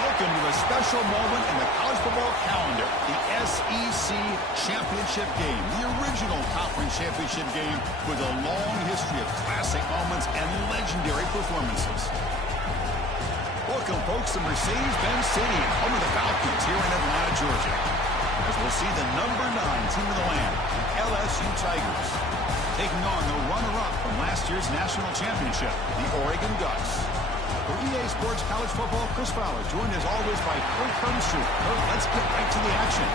Welcome to a special moment in the college football calendar, the SEC Championship Game, the original conference championship game with a long history of classic moments and legendary performances. Welcome, folks, to Mercedes-Benz Stadium, home of the Falcons here in Atlanta, Georgia, as we'll see the number 9 team of the land, the LSU Tigers, taking on the runner-up from last year's national championship, the Oregon Ducks. For EA Sports College Football, Chris Fowler, joined as always by Kurt Hermstroom. Kurt, let's get right to the action.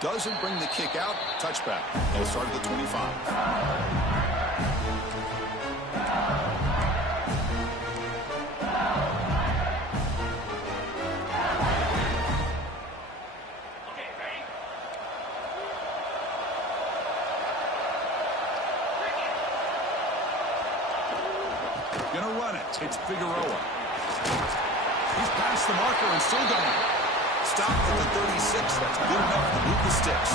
Doesn't bring the kick out. Touchback. They'll start at the 25. Gonna run it. It's Figueroa. He's past the marker and still going. Stop at the 36. That's good enough to move the sticks.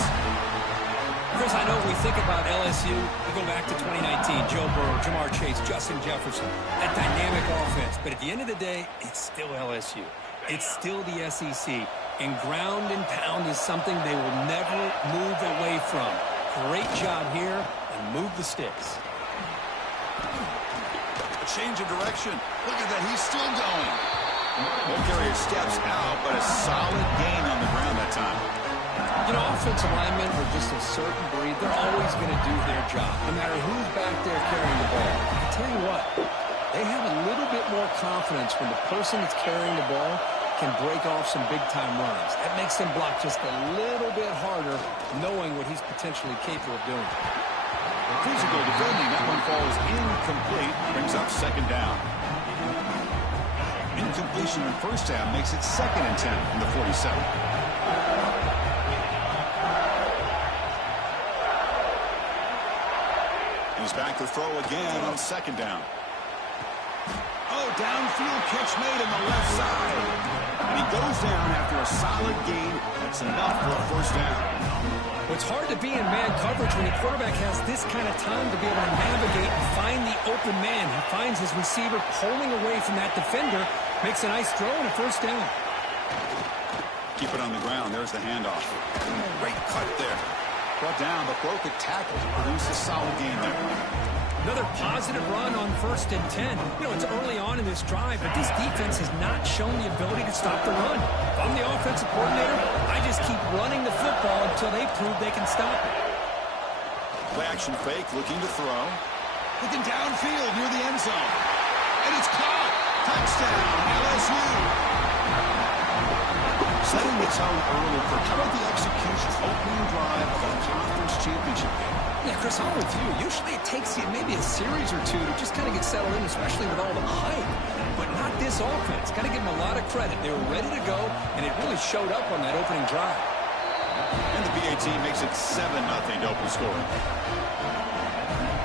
Chris, I know we think about LSU. We go back to 2019. Joe Burrow, Jamar Chase, Justin Jefferson. That dynamic offense. But at the end of the day, it's still LSU. It's still the SEC. And ground and pound is something they will never move away from. Great job here, and move the sticks. A change of direction. Look at that. He's still going. Won't carry his steps out, but a solid gain on the ground that time. You know, offensive linemen are just a certain breed. They're always going to do their job, no matter who's back there carrying the ball. I tell you what, they have a little bit more confidence when the person that's carrying the ball can break off some big-time runs. That makes them block just a little bit harder, knowing what he's potentially capable of doing. Physical defending. That one falls incomplete. Brings up second down. Incompletion in first half makes it 2nd and 10 from the 47. He's back to throw again on 2nd down. Oh, downfield catch made on the left side. And he goes down after a solid gain. That's enough for a first down. Well, it's hard to be in man coverage when the quarterback has this kind of time to be able to navigate and find the open man. He finds his receiver pulling away from that defender, makes a nice throw and a first down. Keep it on the ground. There's the handoff. Great cut there. Brought down, but broke a tackle to produce a solid gain there. Another positive run on 1st and 10. You know, it's early on in this drive, but this defense has not shown the ability to stop the run. If I'm the offensive coordinator, I just keep running the football until they prove they can stop it. Play action fake, looking to throw. Looking downfield near the end zone. And it's caught. Touchdown, LSU. Setting the tone early for how about the execution opening drive of a conference championship game? Yeah, Chris, I'm with you. Usually it takes you maybe a series or two to just kind of get settled in, especially with all the hype. But not this offense. Got to give them a lot of credit. They were ready to go, and it really showed up on that opening drive. And the VA team makes it 7-0 to open scoring.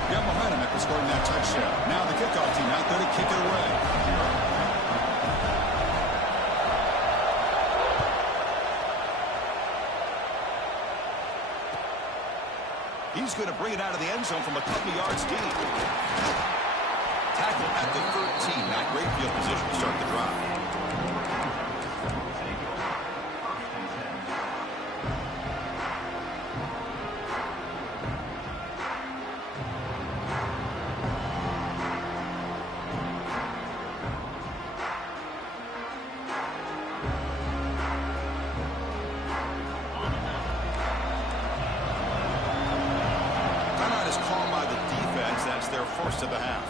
Got behind him after scoring that touchdown. Now the kickoff team out there to kick it away. He's going to bring it out of the end zone from a couple yards deep. Tackle at the 13. Not great field position to start the drive. Their first of the half.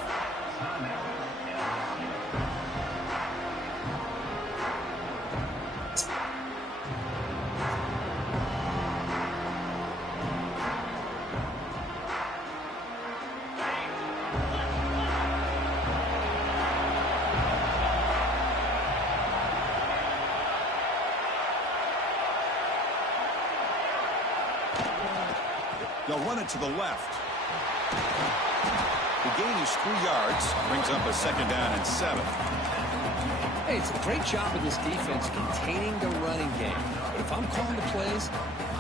They'll run it to the left. The gain is 3 yards. Brings up a 2nd down and 7. Hey, it's a great job of this defense containing the running game. But if I'm calling the plays,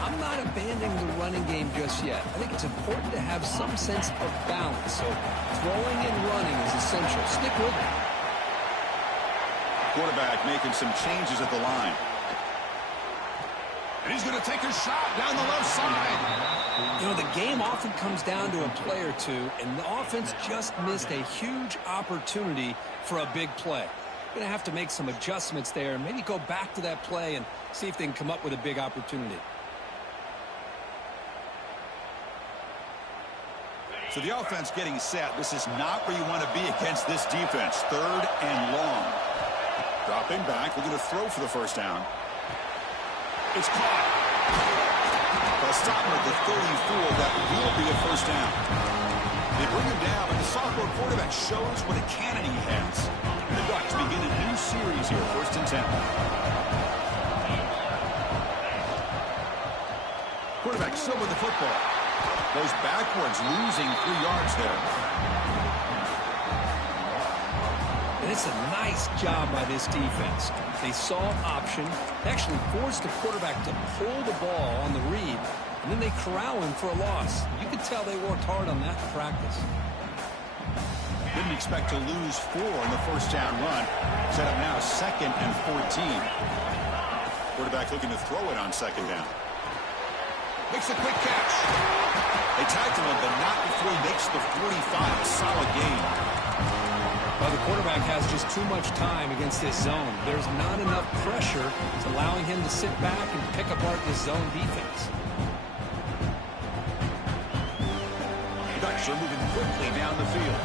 I'm not abandoning the running game just yet. I think it's important to have some sense of balance. So throwing and running is essential. Stick with it. Quarterback making some changes at the line. And he's going to take a shot down the left side. You know, the game often comes down to a play or two, and the offense just missed a huge opportunity for a big play. Going to have to make some adjustments there and maybe go back to that play and see if they can come up with a big opportunity. So the offense getting set. This is not where you want to be against this defense. 3rd and long. Dropping back. We're going to throw for the 1st down. It's caught. They'll stop him at the 34. That will be a 1st down. They bring him down, but the sophomore quarterback shows what a cannon he has. The Ducks begin a new series here, 1st and 10. Quarterback still with the football. Goes backwards, losing 3 yards there. And it's a nice job by this defense. They saw option, actually forced the quarterback to pull the ball on the read, and then they corral him for a loss. You could tell they worked hard on that in practice. Didn't expect to lose 4 in the 1st down run. Set up now 2nd and 14. Quarterback looking to throw it on 2nd down. Makes a quick catch. They tagged him, but not before he makes the 45. A solid gain. Well, the quarterback has just too much time against this zone. There's not enough pressure. It's allowing him to sit back and pick apart this zone defense. The Ducks are moving quickly down the field.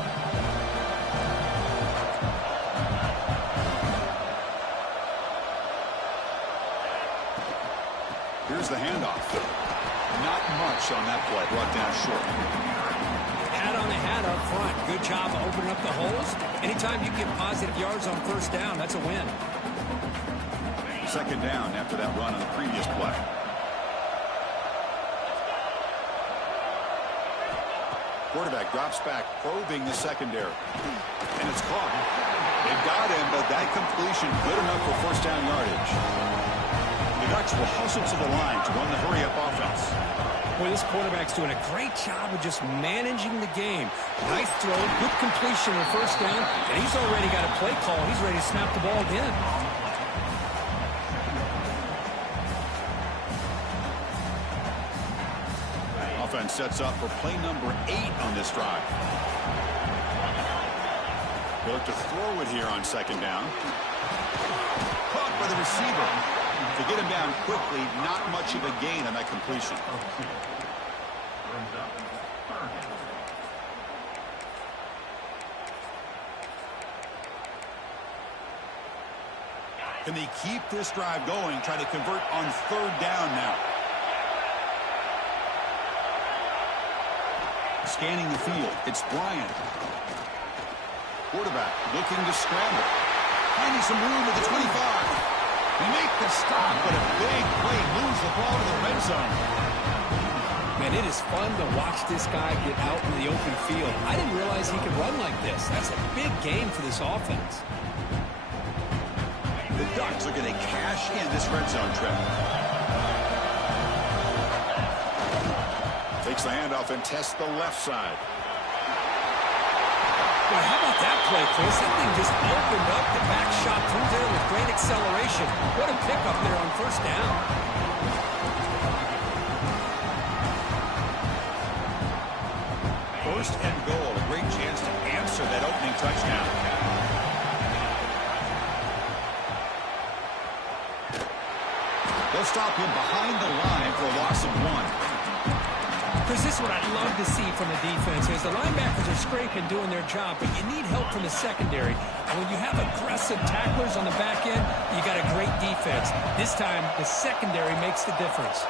Here's the handoff. Not much on that play. Brought down short. Hat on the hat up front. Good job of opening up the holes. Anytime you get positive yards on 1st down, that's a win. 2nd down after that run on the previous play. Quarterback drops back, probing the secondary. And it's caught. They got him, but that completion good enough for 1st down yardage. The Ducks will hustle to the line to run the hurry-up offense. Boy, this quarterback's doing a great job of just managing the game. Nice throw, good completion on 1st down, and he's already got a play call. He's ready to snap the ball again. Offense sets up for play number 8 on this drive. They look to throw it here on 2nd down. Caught by the receiver. To get him down quickly, not much of a gain on that completion. Can they keep this drive going, try to convert on 3rd down now? Scanning the field, it's Bryant. Quarterback looking to scramble. Finding some room at the 25. They make the stop, but a big play moves the ball to the red zone. Man, it is fun to watch this guy get out in the open field. I didn't realize he could run like this. That's a big game for this offense. The Ducks are going to cash in this red zone trip. Takes the handoff and tests the left side. Boy, how about that play, Chris? That thing just opened up. The back shot through there with great acceleration. What a pickup there on 1st down. 1st and goal. A great chance to answer that opening touchdown. They'll stop him behind the line for a loss of 1. Chris, this is what I love to see from the defense is the linebackers are scraping, doing their job, but you need help from the secondary. And when you have aggressive tacklers on the back end, you got a great defense. This time, the secondary makes the difference.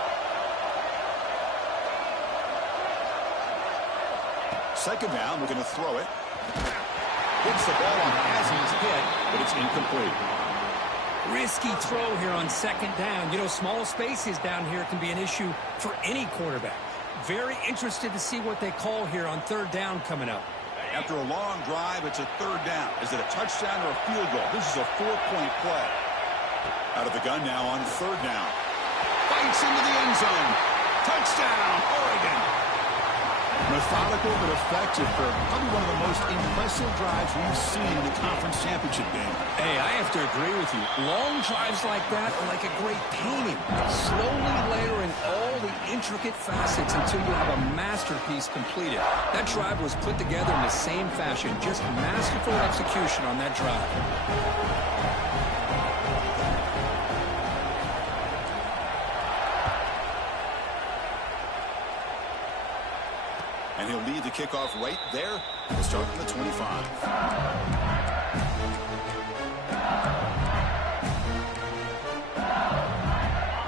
2nd down, we're going to throw it. Hits the ball on Hasling's hit, but it's incomplete. Risky throw here on 2nd down. You know, small spaces down here can be an issue for any quarterback. Very interested to see what they call here on third down coming up. After a long drive, it's a third down. Is it a touchdown or a field goal? This is a 4-point play. Out of the gun now on third down. Fights into the end zone. Touchdown, Oregon. Methodical but effective for probably one of the most impressive drives we've seen in the conference championship game. Hey, I have to agree with you. Long drives like that are like a great painting. Slowly layering all the intricate facets until you have a masterpiece completed. That drive was put together in the same fashion. Just masterful execution on that drive. And he'll lead the kickoff right there. We'll start from the 25.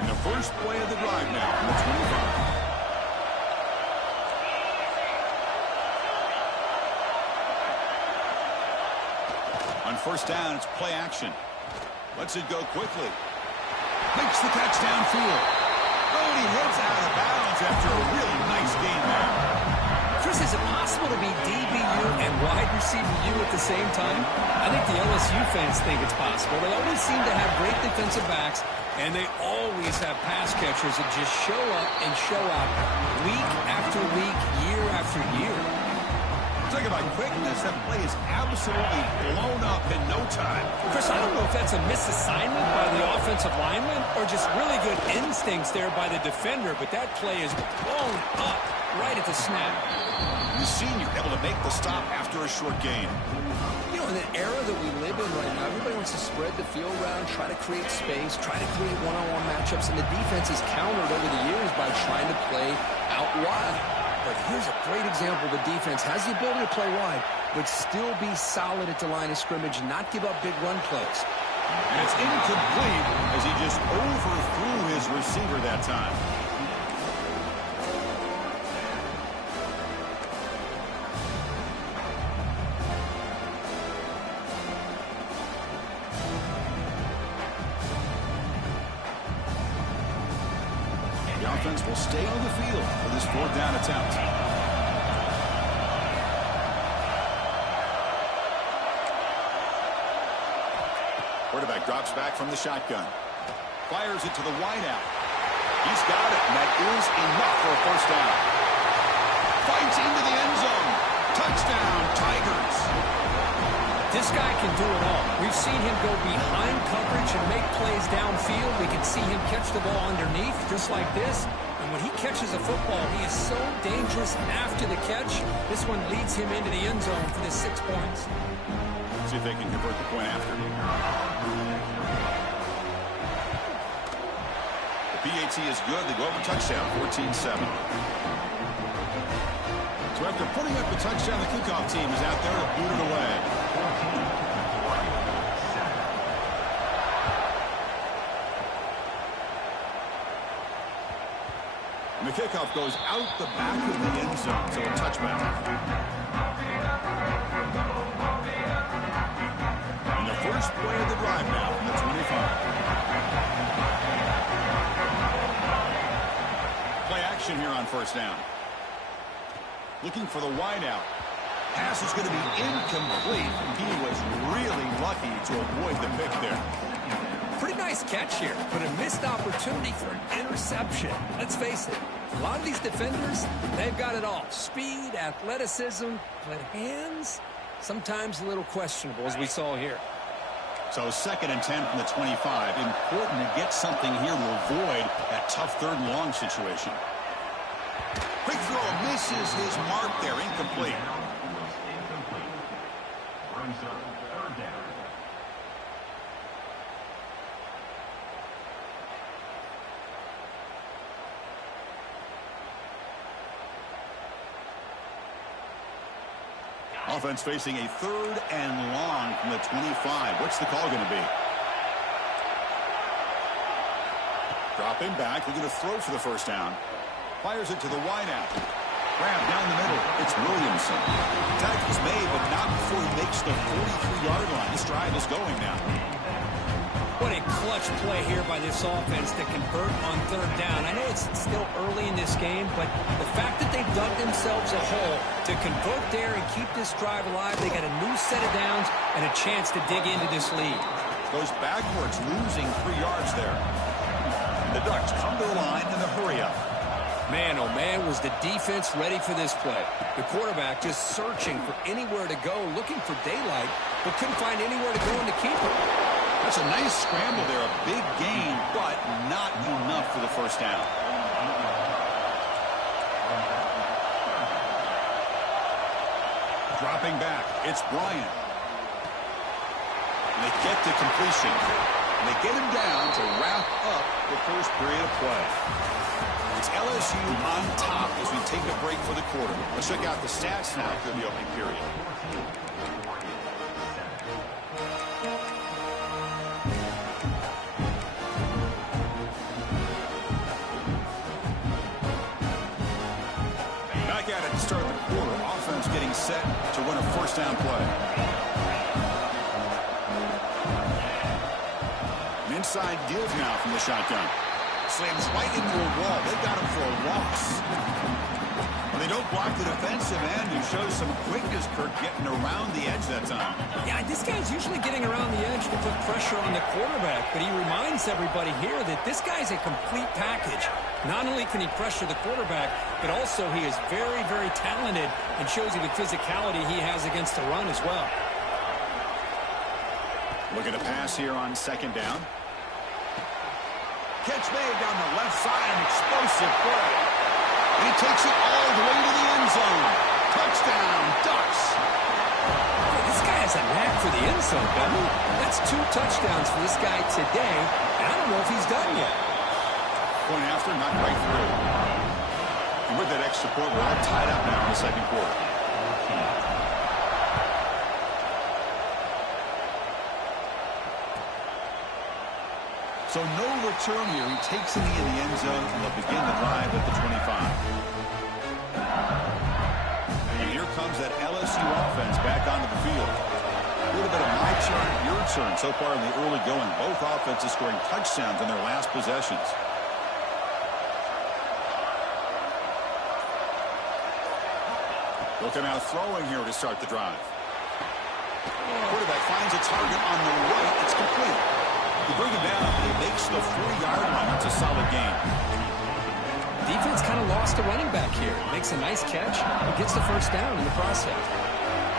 And the first play of the drive now from the 25. On first down, it's play action. Lets it go quickly. Makes the catch downfield. Oh, and he heads out of bounds after a really nice game there. Chris, is it possible to be DBU and wide receiver U at the same time? I think the LSU fans think it's possible. They always seem to have great defensive backs, and they always have pass catchers that just show up and show out week after week, year after year. Talk about quickness. That play is absolutely blown up in no time. Chris, I don't know if that's a misassignment by the offensive lineman or just really good instincts there by the defender, but that play is blown up right at the snap. The senior able to make the stop after a short gain. You know, in the era that we live in right now, everybody wants to spread the field around, try to create space, try to create one-on-one matchups, and the defense is countered over the years by trying to play out wide. But here's a great example. The defense has the ability to play wide, but still be solid at the line of scrimmage and not give up big run plays. And it's incomplete as he just overthrew his receiver that time. The offense will stay on the field for this fourth down attempt. Quarterback drops back from the shotgun. Fires it to the wideout. He's got it, and that is enough for a first down. Fights into the end zone. Touchdown, Tigers. This guy can do it all. We've seen him go behind coverage and make plays downfield. We can see him catch the ball underneath, just like this. And when he catches a football, he is so dangerous after the catch. This one leads him into the end zone for the 6 points. See if they can convert the point after. The PAT is good. They go over touchdown, 14-7. So after putting up the touchdown, the kickoff team is out there to boot it away. And the kickoff goes out the back of the end zone, so a touchback. And the first play of the drive now from the 25. Play action here on first down. Looking for the wideout. Pass is going to be incomplete. He was really lucky to avoid the pick there. Pretty nice catch here, but a missed opportunity for an interception. Let's face it, a lot of these defenders, they've got it all. Speed, athleticism, but hands, sometimes a little questionable, as we saw here. So 2nd and 10 from the 25. Important to get something here to avoid that tough third and long situation. Quick throw misses his mark there, incomplete. Offense facing a 3rd and long from the 25. What's the call going to be? Dropping back, looking to throw for the first down. Fires it to the wideout. Grab down the middle. It's Williamson. Tackle's made, but not before he makes the 43-yard line. This drive is going now. What a clutch play here by this offense to convert on third down. I know it's still early in this game, but the fact that they've dug themselves a hole to convert there and keep this drive alive, they got a new set of downs and a chance to dig into this lead. Goes backwards, losing 3 yards there. The Ducks come to the line in the hurry-up. Man, oh man, was the defense ready for this play. The quarterback just searching for anywhere to go, looking for daylight, but couldn't find anywhere to go in the keeper. That's a nice scramble there, a big gain, but not enough for the first down. Dropping back, it's Bryant. And they get the completion. And they get him down to wrap up the first period of play. It's LSU on top as we take a break for the quarter. Let's check out the stats now for the opening period. Back at it to start the quarter. Offense getting set to win a first down play. An inside give now from the shotgun. Slams right into a wall. They got him for a loss. And they don't block the defensive end, who shows some quickness, Kirk, getting around the edge that time. Yeah, this guy's usually getting around the edge to put pressure on the quarterback, but he reminds everybody here that this guy's a complete package. Not only can he pressure the quarterback, but also he is very, very talented and shows you the physicality he has against the run as well. Look at a pass here on second down. Catch made down the left side, an explosive play. And he takes it all the way to the end zone. Touchdown, Ducks. This guy has a knack for the end zone, doesn't he? That's 2 touchdowns for this guy today, and I don't know if he's done yet. Point after, not quite through. And with that extra point, we're all tied up now in the second quarter. So no return here. He takes it in the end zone, and they'll begin the drive at the 25. And here comes that LSU offense back onto the field. A little bit of my turn, your turn so far in the early going. Both offenses scoring touchdowns in their last possessions. Looking out throwing here to start the drive. Quarterback finds a target on the right. It's complete. You bring him down, he makes the 40-yard line. That's a solid gain. Defense kind of lost the running back here. Makes a nice catch and gets the first down in the process.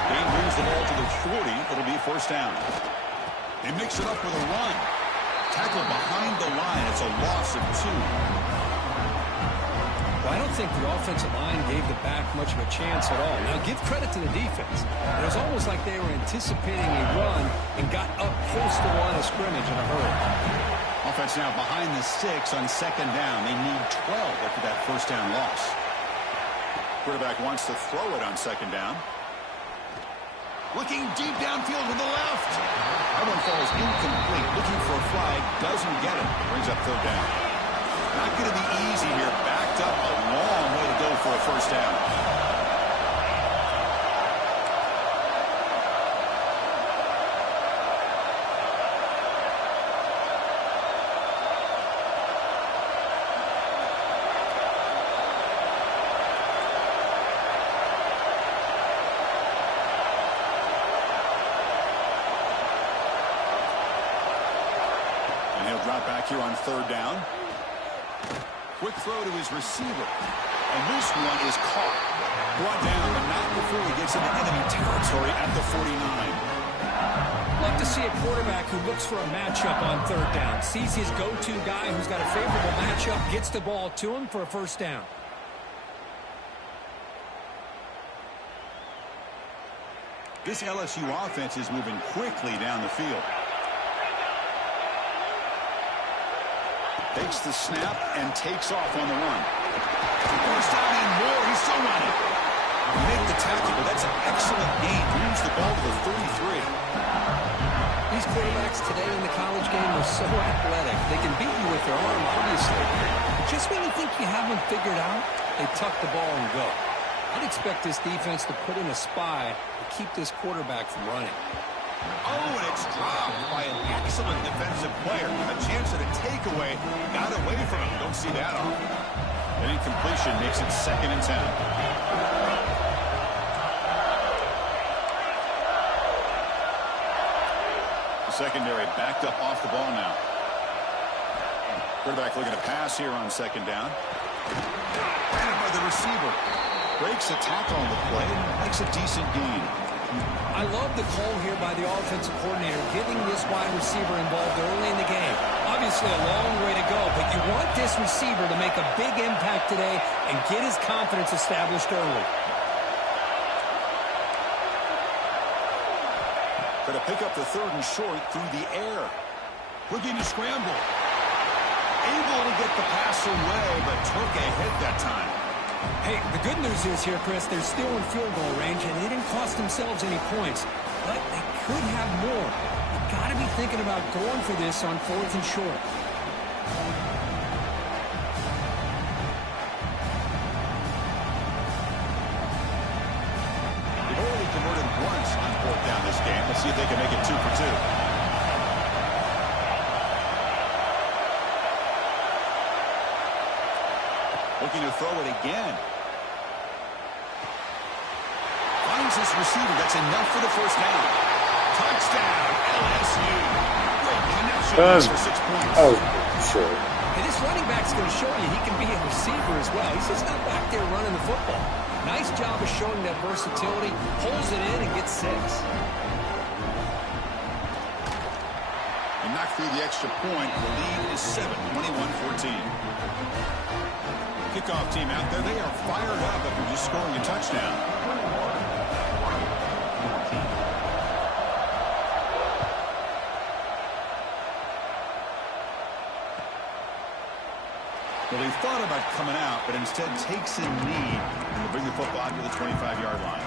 They moves the ball to the 40. It'll be first down. They mix it up with a run. Tackle behind the line. It's a loss of 2. Well, I don't think the offensive line gave the back much of a chance at all. Now, give credit to the defense. It was almost like they were anticipating a run and got up close to the line of scrimmage in a hurry. Offense now behind the 6 on second down. They need 12 after that first down loss. Quarterback wants to throw it on second down. Looking deep downfield with the left. That one falls incomplete. Looking for a flag. Doesn't get it. Brings up third down. Not going to be easy here. Backed up a long way to go for a first down. And he'll drop back here on third down. Quick throw to his receiver. And this one is caught. Brought down, but not before he gets into enemy territory at the 49. Love to see a quarterback who looks for a matchup on third down. Sees his go-to guy who's got a favorable matchup, gets the ball to him for a first down. This LSU offense is moving quickly down the field. Takes the snap and takes off on the run. First down and more. He's still running. Make the tackle, but that's an excellent gain. Moves the ball to the 33. These quarterbacks today in the college game are so athletic. They can beat you with their arm, obviously. Just when you think you have them figured out, they tuck the ball and go. I'd expect this defense to put in a spy to keep this quarterback from running. Oh, and it's dropped by an excellent defensive player. A chance at a takeaway. Got away from him. Don't see that often. An incompletion makes it 2nd and 10. The secondary backed up off the ball now. Quarterback looking to pass here on 2nd down. Ran by the receiver. Breaks a tackle on the play and makes a decent gain. I love the call here by the offensive coordinator, getting this wide receiver involved early in the game. Obviously a long way to go, but you want this receiver to make a big impact today and get his confidence established early. Going to pick up the 3rd and short through the air. Looking to scramble. Able to get the pass away, but took a hit that time. Hey, the good news is here, Chris, they're still in field goal range, and they didn't cost themselves any points. But they could have more. You got to be thinking about going for this on 4th and short. They've already converted once on 4th down this game. Let's see if they can make it 2 for 2. Looking to throw it again. Finds his receiver. That's enough for the 1st down. Touchdown, LSU. Great connection for 6 points. Oh, sure. And this running back's going to show you he can be a receiver as well. He's just not back there running the football. Nice job of showing that versatility. Pulls it in and gets 6. And knocked through the extra point. The lead is 7, 21-14. Kickoff team out there. They are fired up after just scoring a touchdown. Well, he thought about coming out, but instead takes a knee and will bring the football out to the 25-yard line.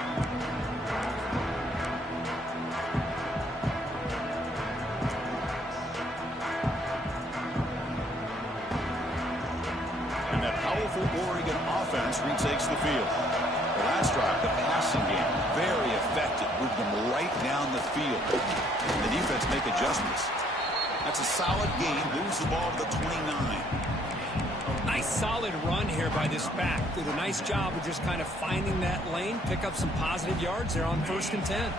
Oregon offense retakes the field. The last drive, the passing game, very effective. Moved them right down the field. And the defense make adjustments. That's a solid game. Moves the ball to the 29. Nice solid run here by this back. Did a nice job of just kind of finding that lane, pick up some positive yards there on 1st and 10.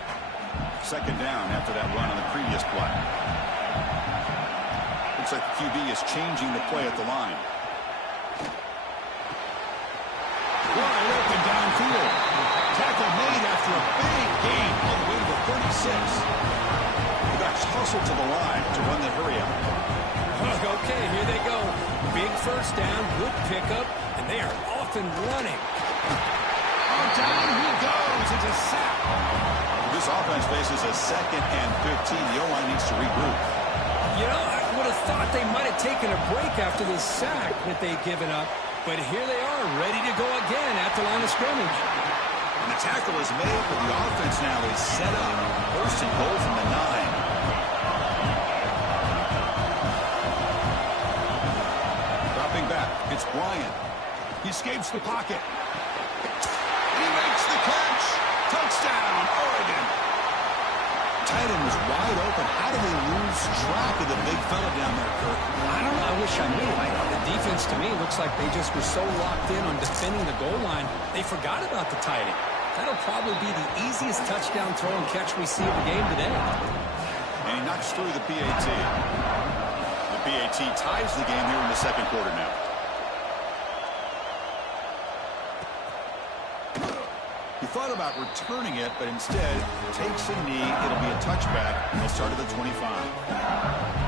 2nd down after that run on the previous play. Looks like the QB is changing the play at the line. Wide open downfield. Tackle made after a big gain all the way to the 36. The backs hustle to the line to run the hurry up. Okay, here they go. Big 1st down, good pickup, and they are off and running. On down he goes. It's a sack. This offense faces a 2nd and 15. The O-line needs to regroup. You know, I would have thought they might have taken a break after this sack that they'd given up. But here they are, ready to go again at the line of scrimmage. And the tackle is made, but the offense now is set up. 1st and goal from the 9. Dropping back, it's Bryant. He escapes the pocket. He makes the catch. Touchdown, Oregon. Tight end was wide open. How do they lose track of the big fella down there, Kirk? I don't know. I wish I knew. The defense, to me, looks like they just were so locked in on defending the goal line, they forgot about the tight end. That'll probably be the easiest touchdown throw and catch we see of the game today. And he knocks through the PAT. The PAT ties the game here in the 2nd quarter now. He thought about returning it, but instead takes a knee. It'll be a touchback. They'll start at the 25.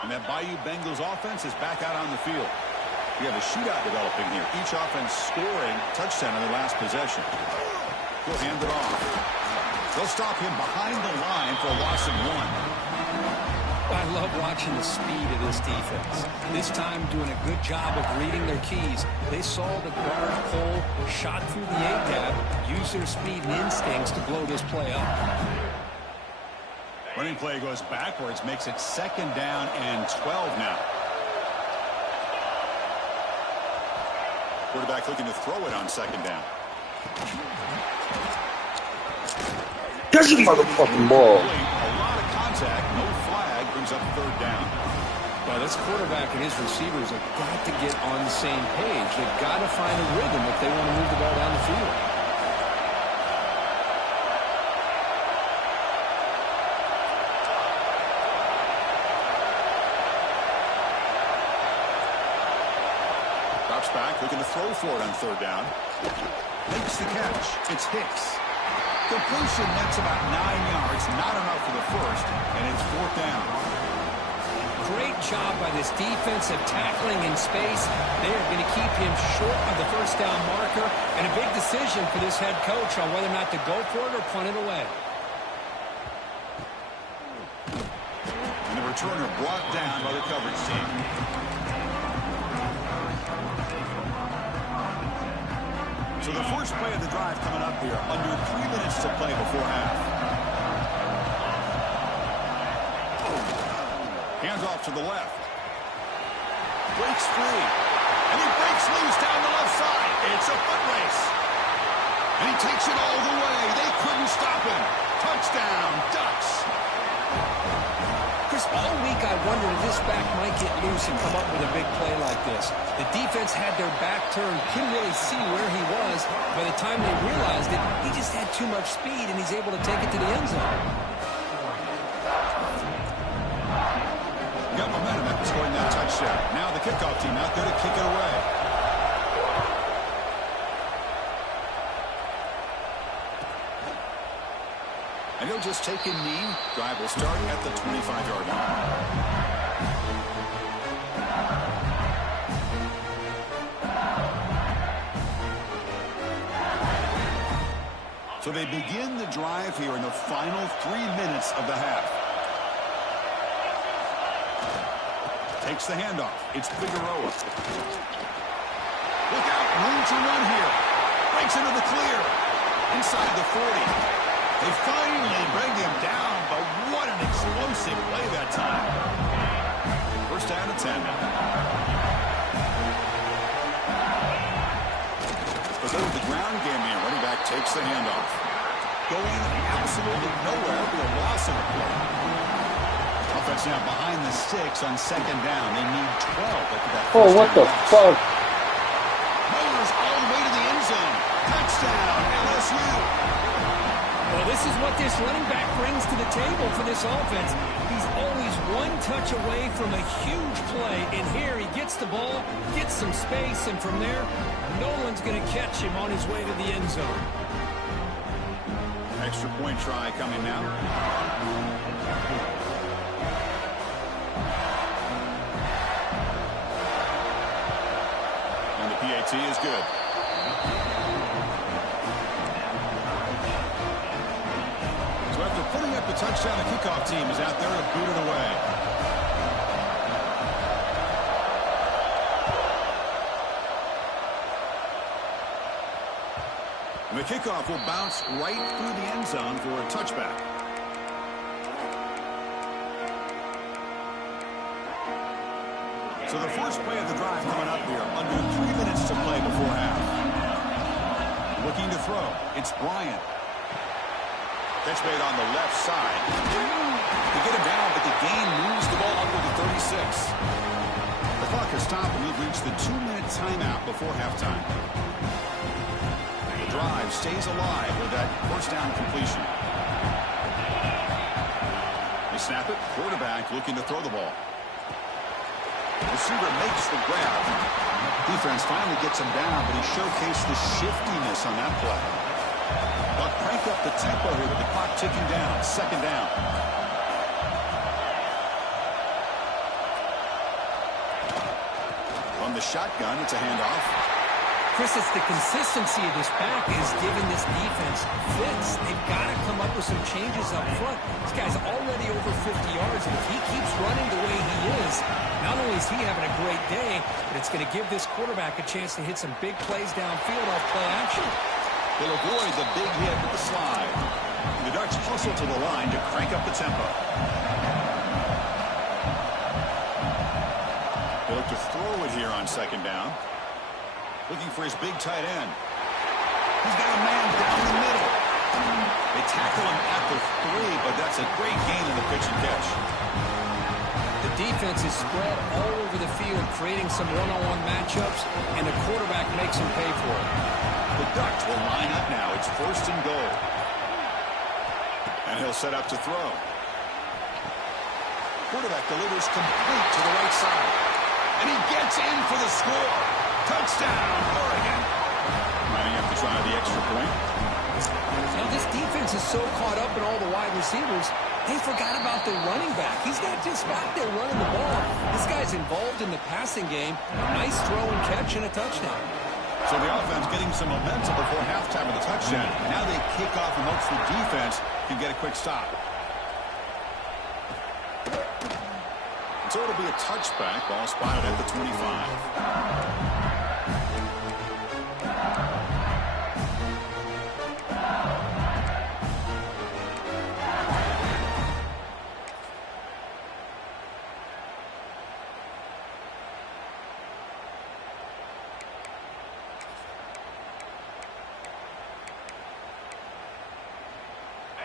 And that Bayou Bengals offense is back out on the field. We have a shootout developing here. Each offense scoring touchdown in their last possession. He'll hand it off. They'll stop him behind the line for a loss of 1. I love watching the speed of this defense. This time doing a good job of reading their keys. They saw the guard pull, shot through the A-gap, used their speed and instincts to blow this play up. Running play goes backwards, makes it 2nd down and 12 now. Quarterback looking to throw it on second down. Catch your motherfucking ball. A lot of contact, no flag, brings up third down. Well, this quarterback and his receivers have got to get on the same page. They've got to find a rhythm if they want to move the ball down the field. Drops back, looking to throw for it on third down. Makes the catch. It's Hicks. Completion nets about 9 yards, not enough for the first, and it's fourth down. Great job by this defense of tackling in space. They are going to keep him short of the first down marker, and a big decision for this head coach on whether or not to go for it or punt it away. And the returner brought down by the coverage team. So the first play of the drive coming up here, under 3 minutes to play before half. Hands off to the left. Breaks free. And he breaks loose down the left side. It's a foot race. And he takes it all the way. They couldn't stop him. Touchdown, Ducks. Chris, all week I wondered if this back might get loose and come up with a big play like this. The defense had their back turned, couldn't really see where he was. By the time they realized it, he just had too much speed, and he's able to take it to the end zone. Got momentum after scoring that touchdown. Now the kickoff team out there to kick it away. And he'll just take a knee. Drive will start at the 25-yard line. So they begin the drive here in the final 3 minutes of the half. Takes the handoff. It's Figueroa. Look out. Room to run here. Breaks into the clear. Inside the 40. They finally bring him down, but what an explosive play that time. First down and 10 now. But then with the ground game here, running back takes the handoff. Going absolutely nowhere for a loss of a play. Offense now behind the 6 on second down. They need 12 after that. Oh, what the fuck? Motors all the way to the end zone. Touchdown, LSU. Well, this is what this running back brings to the table for this offense. He's always one touch away from a huge play. And here he gets the ball, gets some space, and from there, no one's going to catch him on his way to the end zone. Extra point try coming now. And the PAT is good. So after putting up the touchdown, the kickoff team is out there to boot it away. And the kickoff will bounce right through the end zone for a touchback. So the first play of the drive coming up here, under 3 minutes to play before half. Looking to throw. It's Bryant. Catch made on the left side. They get him down, but the gain moves the ball under the 36. The clock has stopped, and we've reached the 2-minute timeout before halftime. The drive stays alive with that first down completion. They snap it. Quarterback looking to throw the ball. Receiver makes the grab. Defense finally gets him down, but he showcased the shiftiness on that play. But crank up the tempo here with the clock ticking down. Second down. From the shotgun, it's a handoff. Chris, it's the consistency of this back is giving this defense fits. They've got to come up with some changes up front. This guy's already over 50 yards, and if he keeps running the way he is, not only is he having a great day, but it's going to give this quarterback a chance to hit some big plays downfield off play action. They'll avoid the big hit with the slide. The Ducks hustle to the line to crank up the tempo. They look to throw it here on second down. Looking for his big tight end. He's got a man down the middle. They tackle him at the 3, but that's a great gain in the pitch and catch. The defense is spread all over the field, creating some one-on-one matchups, and the quarterback makes him pay for it. The Ducks will line up now. It's 1st and goal. And he'll set up to throw. Quarterback delivers complete to the right side. And he gets in for the score. Touchdown, Oregon. Might have to try the extra point. Now, this defense is so caught up in all the wide receivers, they forgot about the running back. He's not just out there running the ball. This guy's involved in the passing game. Nice throw and catch and a touchdown. So the offense getting some momentum before halftime with a touchdown. Now they kick off in hopes the defense can get a quick stop. So it'll be a touchback. Ball spotted at the 25.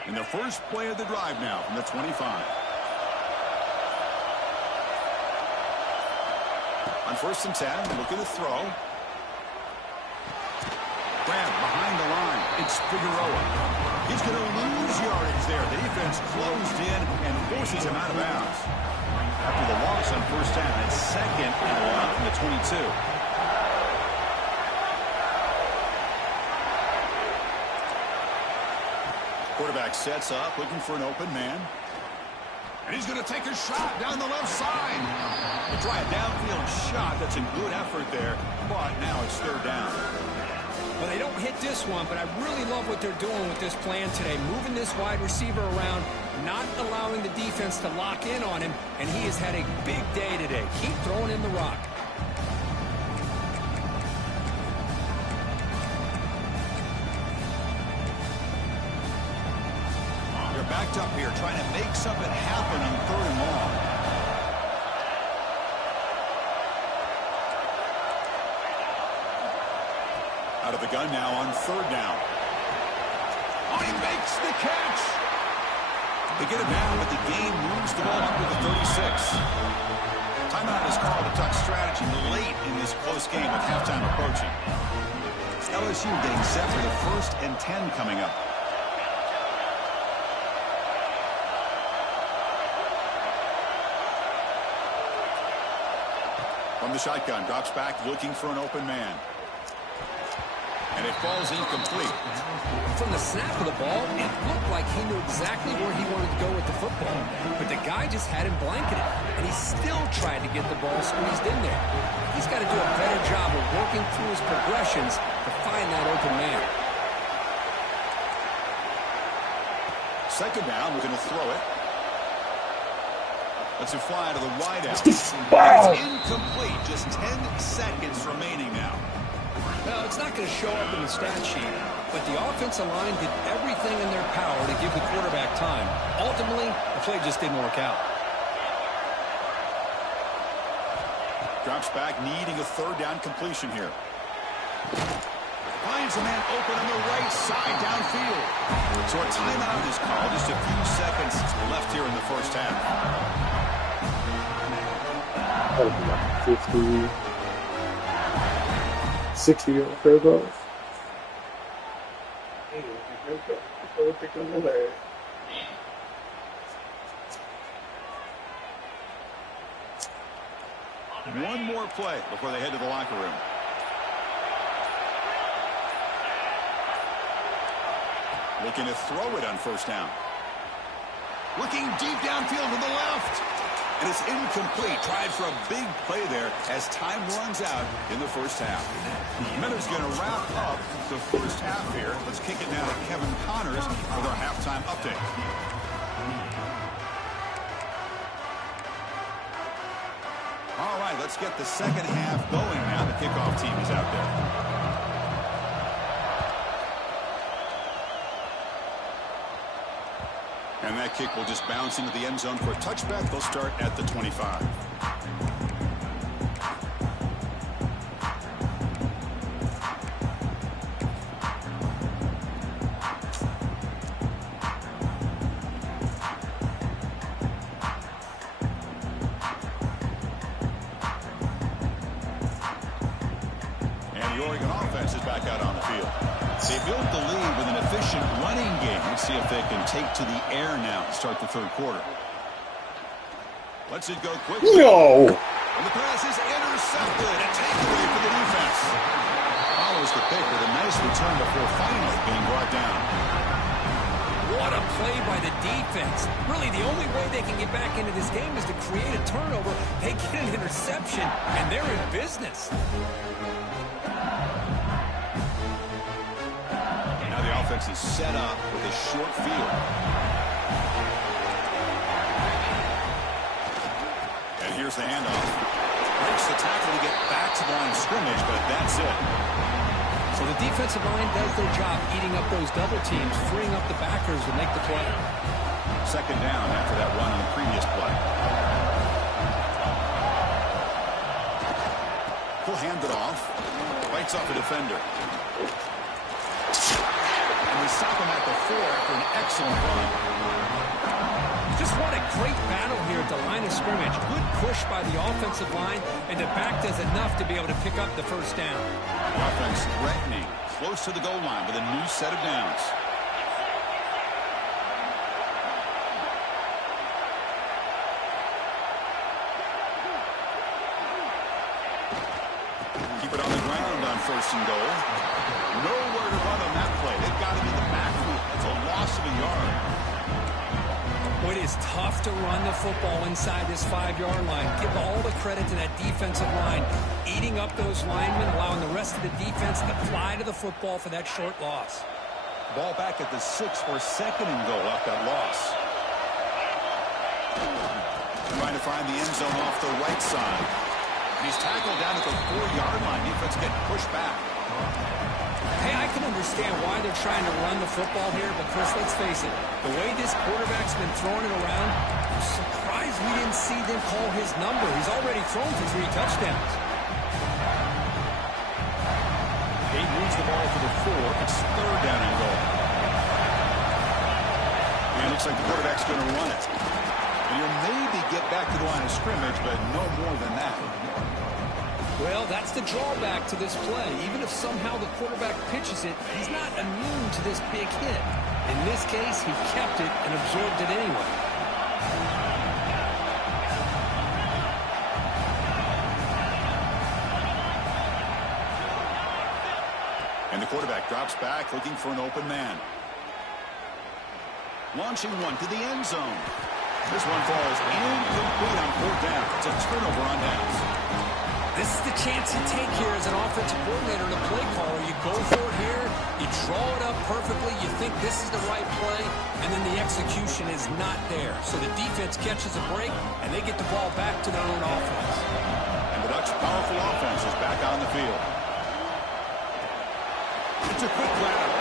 In the first play of the drive now from the 25. On 1st and 10, look at the throw. Grab behind the line. It's Figueroa. He's going to lose yardage there. The defense closed in and forces him out of bounds. After the loss on 1st down, it's 2nd and 1 from the 22. Quarterback sets up, looking for an open man. And he's going to take a shot down the left side. They try a downfield shot. That's a good effort there, but now it's 3rd down. Well, they don't hit this one, but I really love what they're doing with this plan today. Moving this wide receiver around, not allowing the defense to lock in on him, and he has had a big day today. Keep throwing in the rock. Backed up here, trying to make something happen on 3rd and long. Out of the gun now on 3rd down. Oh, he makes the catch. They get it down, but the game moves the ball up to the 36. Timeout is called. A Duck strategy late in this close game with halftime approaching. LSU getting set for the 1st and 10 coming up. From the shotgun, drops back, looking for an open man. And it falls incomplete. From the snap of the ball, it looked like he knew exactly where he wanted to go with the football. But the guy just had him blanketed, and he still tried to get the ball squeezed in there. He's got to do a better job of working through his progressions to find that open man. 2nd down, we're going to throw it. Let's it fly to the wideout. Wow. It's incomplete. Just 10 seconds remaining now. Well, it's not going to show up in the stat sheet, but the offensive line did everything in their power to give the quarterback time. Ultimately, the play just didn't work out. Drops back, needing a 3rd down completion here. Finds a man open on the right side downfield. So a timeout is called. Just a few seconds left here in the 1st half. That'll be like 50, 60 fair goals. One more play before they head to the locker room. Looking to throw it on 1st down. Looking deep downfield to the left. And it's incomplete. Tried for a big play there as time runs out in the 1st half. Miller's going to wrap up the 1st half here. Let's kick it now to Kevin Connors with our halftime update. All right, let's get the 2nd half going now. The kickoff team is out there. And that kick will just bounce into the end zone for a touchback. They'll start at the 25. back out on the field. They built the lead with an efficient running game. Let's see if they can take to the air now to start the third quarter. Lets it go quickly. No! And the pass is intercepted. A takeaway for the defense. Follows the pick with a nice return before finally being brought down. What a play by the defense. Really, the only way they can get back into this game is to create a turnover. They get an interception, and they're in business. Now the offense is set up with a short field. And here's the handoff. Breaks the tackle to get back to the line of scrimmage, but that's it. So the defensive line does their job eating up those double teams, freeing up the backers to make the play. Second down after that run on the previous play. He'll hand it off. Fights off a defender. And we stop him at the 4 after an excellent run. Just what a great battle here at the line of scrimmage. Good push by the offensive line, and the back does enough to be able to pick up the first down. The offense threatening, close to the goal line with a new set of downs. Keep it on the ground on first and goal. Nowhere to run on that play. They've got to be the backfield. That's a loss of a yard. It is tough to run the football inside this 5-yard line. Give all the credit to that defensive line, eating up those linemen, allowing the rest of the defense to fly to the football for that short loss. Ball back at the 6 for second and goal off that loss. Trying to find the end zone off the right side. And he's tackled down at the 4-yard line. Defense getting pushed back. Hey, I can understand why they're trying to run the football here, but Chris, let's face it, the way this quarterback's been throwing it around, I'm surprised we didn't see them call his number. He's already thrown for 3 touchdowns. He moves the ball to the 4. It's third down and goal. And it looks like the quarterback's going to run it. And he'll maybe get back to the line of scrimmage, but no more than that. Well, that's the drawback to this play. Even if somehow the quarterback pitches it, he's not immune to this big hit. In this case, he kept it and absorbed it anyway. And the quarterback drops back, looking for an open man. Launching one to the end zone. This one falls incomplete on 4th down. It's a turnover on downs. This is the chance you take here as an offensive coordinator and a play caller. You go for it here, you draw it up perfectly, you think this is the right play, and then the execution is not there. So the defense catches a break, and they get the ball back to their own offense. And the Ducks' powerful offense is back on the field. It's a quick grab.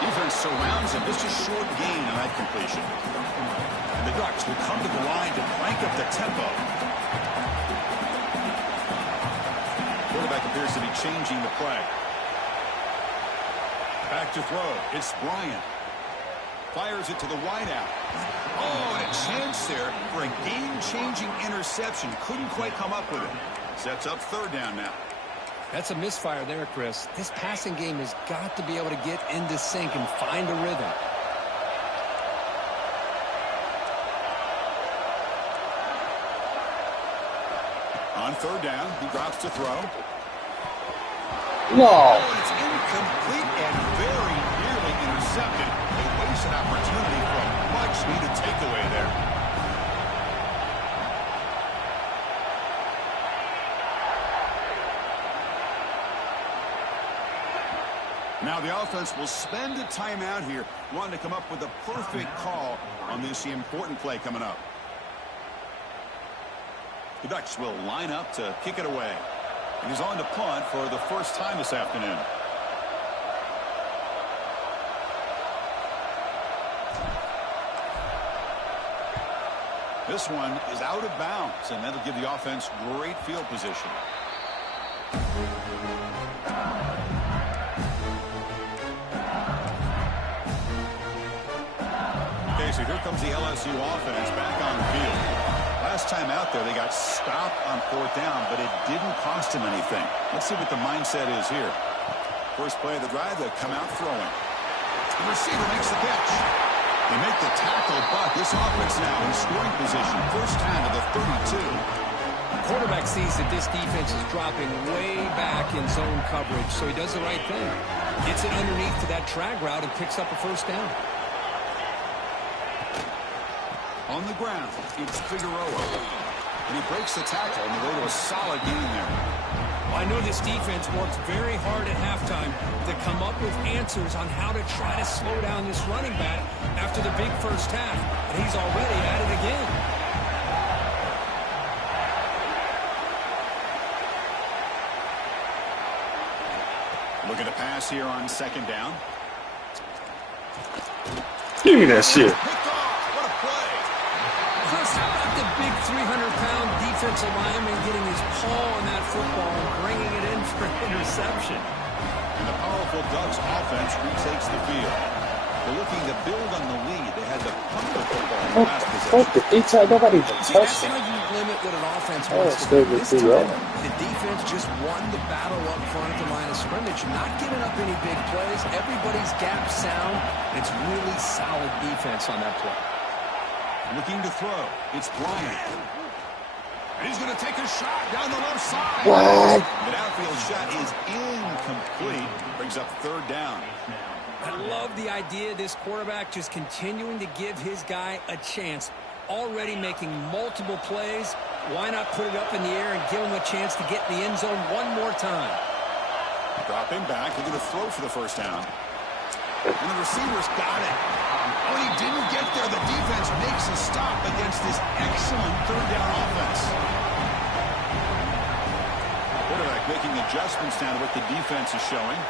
Defense surrounds him. Just a short gain on that completion. And the Ducks will come to the line to crank up the tempo. Quarterback appears to be changing the play. Back to throw. It's Bryant. Fires it to the wideout. Oh, and a chance there for a game-changing interception. Couldn't quite come up with it. Sets up 3rd down now. That's a misfire there, Chris. This passing game has got to be able to get into sync and find a rhythm. On 3rd down, he drops to throw. No. Oh, it's incomplete and very nearly intercepted. A wasted opportunity for a much-needed takeaway there. Now the offense will spend a timeout here, wanting to come up with a perfect call on this important play coming up. The Ducks will line up to kick it away. And he's on to punt for the first time this afternoon. This one is out of bounds, and that'll give the offense great field position. Okay, so here comes the LSU offense back on the field. Last time out there, they got stopped on 4th down, but it didn't cost them anything. Let's see what the mindset is here. First play of the drive, they come out throwing. The receiver makes the catch. They make the tackle, but this offense now in scoring position. First down to the 32. The quarterback sees that this defense is dropping way back in zone coverage, so he does the right thing. Gets it underneath to that drag route and picks up a first down. On the ground, it's Figueroa. And he breaks the tackle on the way to a solid gain there. Well, I know this defense worked very hard at halftime to come up with answers on how to try to slow down this running back after the big first half. And he's already at it again. Looking to pass here on second down. Give me that shit. Picked off. What a play. Chris, how about the big 300-pound defensive lineman getting his paw on that football and bringing it in for an interception? And the powerful Ducks offense retakes the field. They're looking to build on the lead. They had to pump the football in the last possession. Nobody even See, touched that's him. how you limit what an offense Oh, wants it's to do. still good This to you, time, right? the defense just won the battle up front at the line of scrimmage, not giving up any big plays. Everybody's gap sound. It's really solid defense on that play. Looking to throw. It's Bryant. And he's going to take a shot down the left side. What? The downfield shot is incomplete. Brings up third down. I love the idea of this quarterback just continuing to give his guy a chance. Already making multiple plays. Why not put it up in the air and give him a chance to get in the end zone one more time? Dropping back. They're going to throw for the first down. And the receiver's got it. When he didn't get there, the defense makes a stop against this excellent third down offense. Quarterback making adjustments now to what the defense is showing.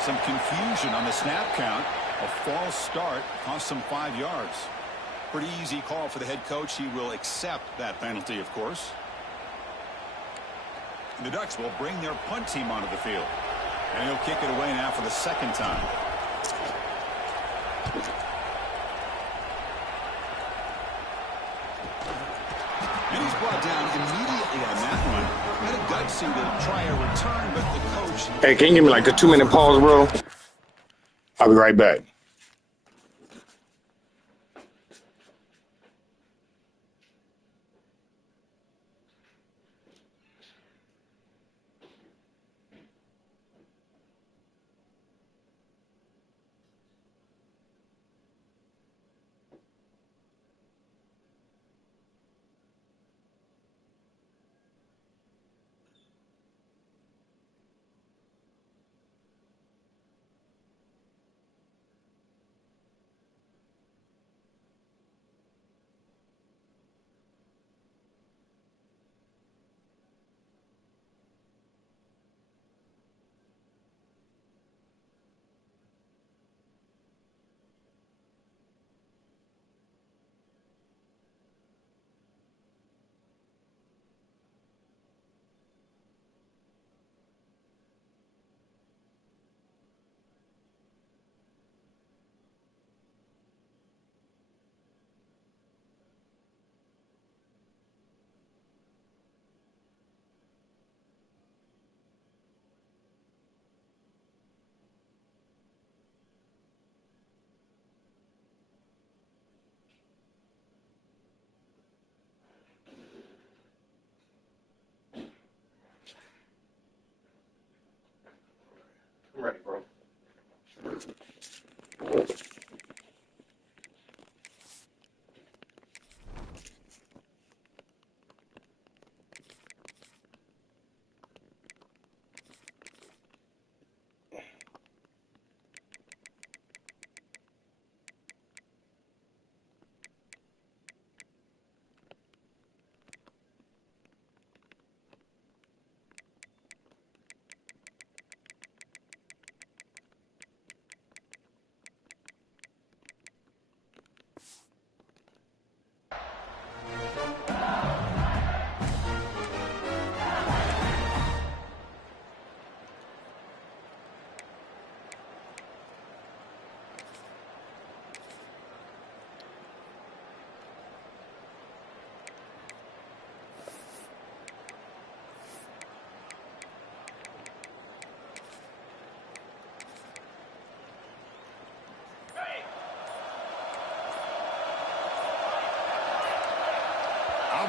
Some confusion on the snap count. A false start cost them 5 yards. Pretty easy call for the head coach. He will accept that penalty, of course. And the Ducks will bring their punt team onto the field. And he'll kick it away now for the second time. And he's brought down immediately on that one. Had a gutsy to try a return, but the coach... Hey, can you give me like a 2-minute pause, bro? I'll be right back. I'm ready, bro.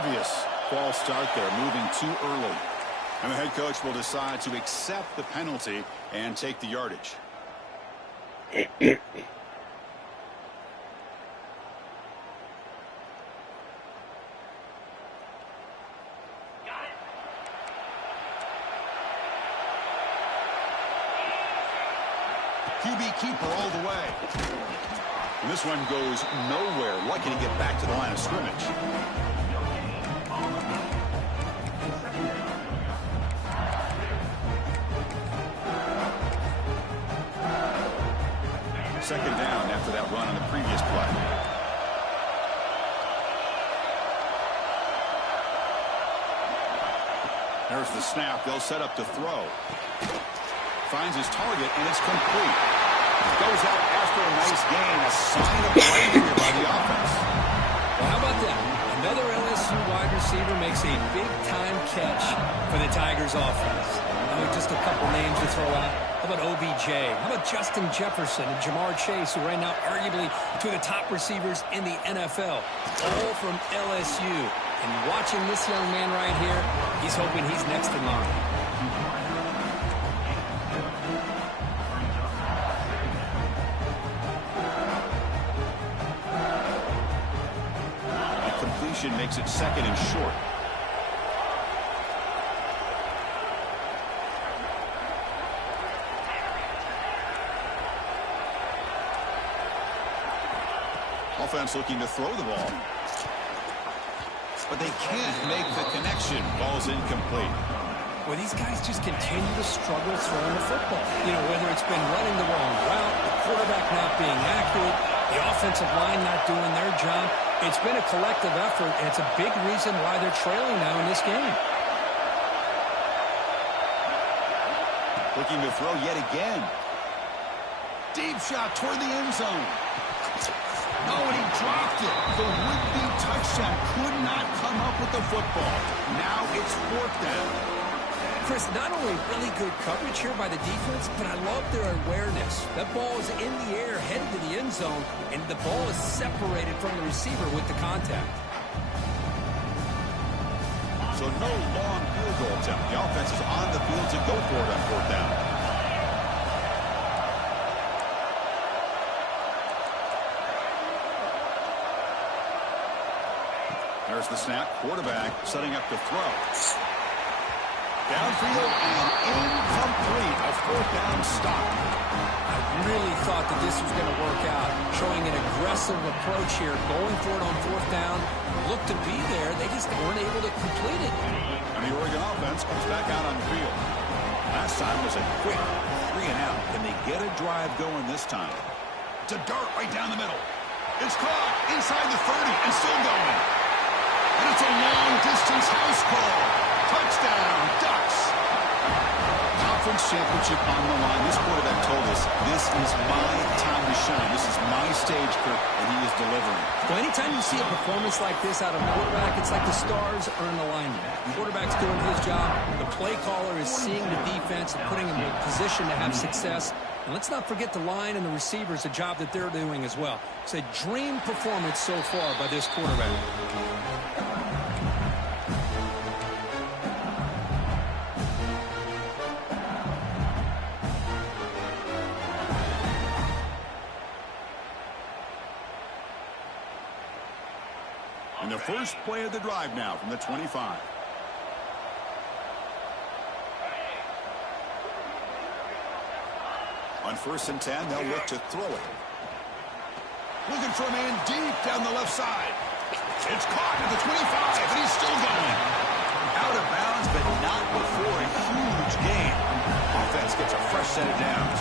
obvious false start there, moving too early. And the head coach will decide to accept the penalty and take the yardage. QB keeper all the way. And this one goes nowhere. Lucky to get back to the line of scrimmage. Second down after that run on the previous play. There's the snap. They'll set up to throw. Finds his target, and it's complete. Goes out after a nice gain. A sign of play here by the offense. Well, how about that? Another LSU wide receiver makes a big-time catch for the Tigers offense. Just a couple names to throw out. How about OBJ? How about Justin Jefferson and Jamar Chase, who right now arguably two of the top receivers in the NFL, all from LSU. And watching this young man right here, he's hoping he's next in line. Makes it second and short. Offense looking to throw the ball. But they can't make the connection. Ball's incomplete. Well, these guys just continue to struggle throwing the football. You know, whether it's been running the wrong route, the quarterback not being accurate, the offensive line not doing their job. It's been a collective effort, and it's a big reason why they're trailing now in this game. Looking to throw yet again. Deep shot toward the end zone. Oh, and he dropped it. The would-be touchdown could not come up with the football. Now it's fourth down. Chris, not only really good coverage here by the defense, but I love their awareness. That ball is in the air, headed to the end zone, and the ball is separated from the receiver with the contact. So no long field goal attempt. The offense is on the field to go for it on fourth down. There's the snap. Quarterback setting up to throw. Downfield and incomplete. A fourth down stop. I really thought that this was going to work out, showing an aggressive approach here, going for it on fourth down. Looked to be there. They just weren't able to complete it. And the Oregon offense comes back out on the field. Last time was a quick 3 and out. Can they get a drive going this time? To dart right down the middle. It's caught inside the 30 and still going. And it's a long-distance house call. Touchdown, Ducks. Conference championship on the line. This quarterback told us, this is my time to shine. This is my stage, Kirk, and he is delivering. Well, anytime you see a performance like this out of a quarterback, it's like the stars are in alignment. The quarterback's doing his job. The play caller is seeing the defense and putting him in a position to have success. And let's not forget the line and the receivers, the job that they're doing as well. It's a dream performance so far by this quarterback. And the first play of the drive now from the 25. On 1st and 10, they'll look to throw it. Looking for a man deep down the left side. It's caught at the 25, and he's still going. Out of bounds, but not before a huge gain. Offense gets a fresh set of downs.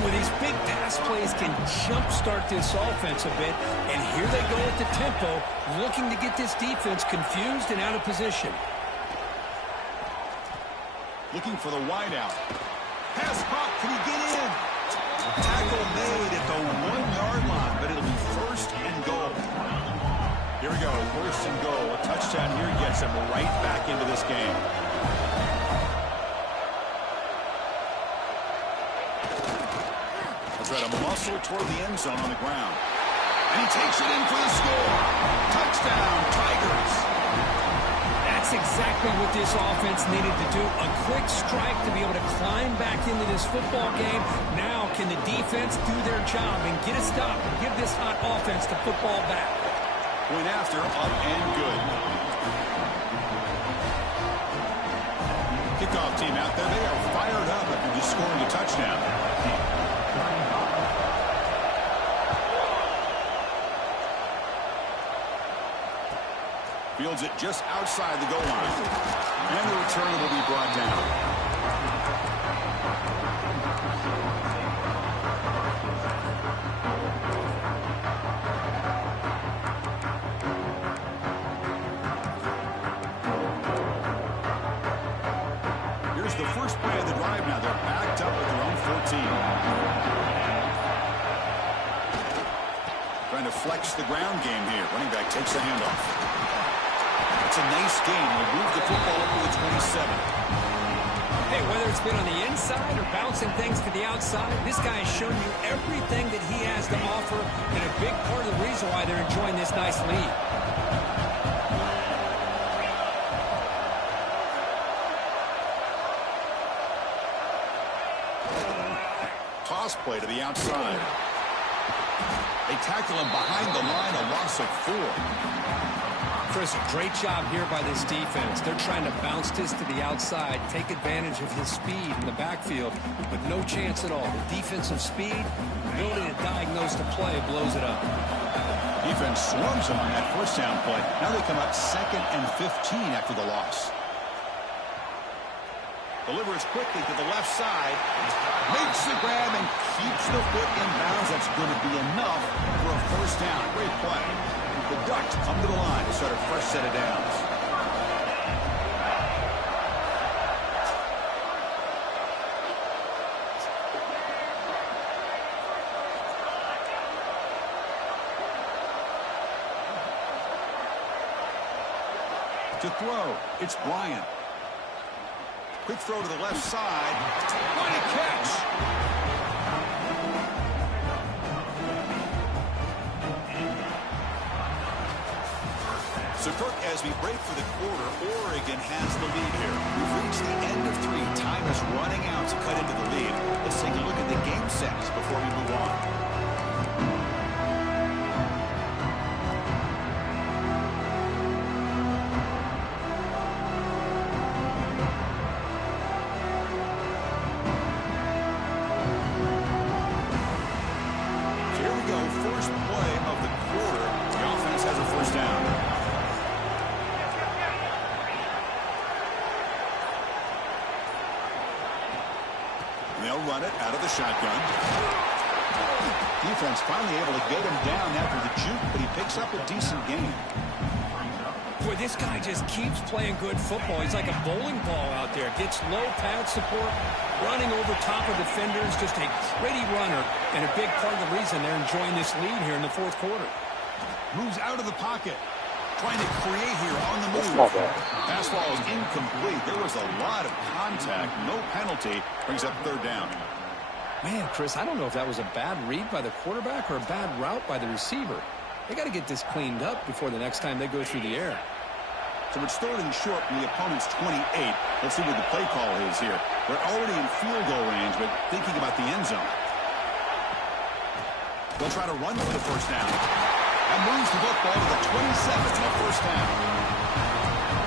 Well, these big pass plays can jumpstart this offense a bit, and here they go at the tempo, looking to get this defense confused and out of position. Looking for the wideout. Pass caught. Can he get in? Tackle made at the 1-yard line, but it'll be 1st and goal. Here we go. 1st and goal. A touchdown here gets him right back into this game. Try to muscle toward the end zone on the ground. And he takes it in for the score. Touchdown, Tigers. That's exactly what this offense needed to do. A quick strike to be able to climb back into this football game. Now can the defense do their job and get a stop and give this hot offense the football back? Point after, up and good. Kickoff team out there. They are fired up after just scoring a touchdown. Fields it just outside the goal line. And the return will be brought down. Here's the first play of the drive now. They're backed up at their own 14. Trying to flex the ground game here. Running back takes the handoff. It's a nice game. They'll move the football up to the 27. Hey, whether it's been on the inside or bouncing things to the outside, this guy has shown you everything that he has to offer, and a big part of the reason why they're enjoying this nice lead. Toss play to the outside. They tackle him behind the line, a loss of 4. Chris, great job here by this defense. They're trying to bounce this to the outside, take advantage of his speed in the backfield, but no chance at all. The defensive speed, ability to diagnose the play, blows it up. Defense swarms him on that first down play. Now they come up 2nd and 15 after the loss. Delivers quickly to the left side. Makes the grab and keeps the foot in bounds. That's going to be enough for a first down. Great play. The Ducks come to the line to start a fresh set of downs. To throw, it's Bryant. Quick throw to the left side. What a catch! So, Kirk, as we break for the quarter, Oregon has the lead here. We've reached the end of 3. Time is running out to cut into the lead. Let's take a look at the game sets before we move on. So here we go. First play of the quarter. The offense has a first down. They'll run it out of the shotgun. Defense finally able to get him down after the juke, but he picks up a decent gain. Boy, this guy just keeps playing good football. He's like a bowling ball out there. Gets low pad support, running over top of defenders. Just a gritty runner, and a big part of the reason they're enjoying this lead here in the 4th quarter. Moves out of the pocket. Trying to create here on the move. Pass ball is incomplete. There was a lot of contact. No penalty. Brings up 3rd down. Man, Chris, I don't know if that was a bad read by the quarterback or a bad route by the receiver. They got to get this cleaned up before the next time they go through the air. So it's 3rd and short from the opponent's 28. Let's see what the play call is here. They're already in field goal range, but thinking about the end zone. They'll try to run for the first down. And moves the football to the 27 and a first down.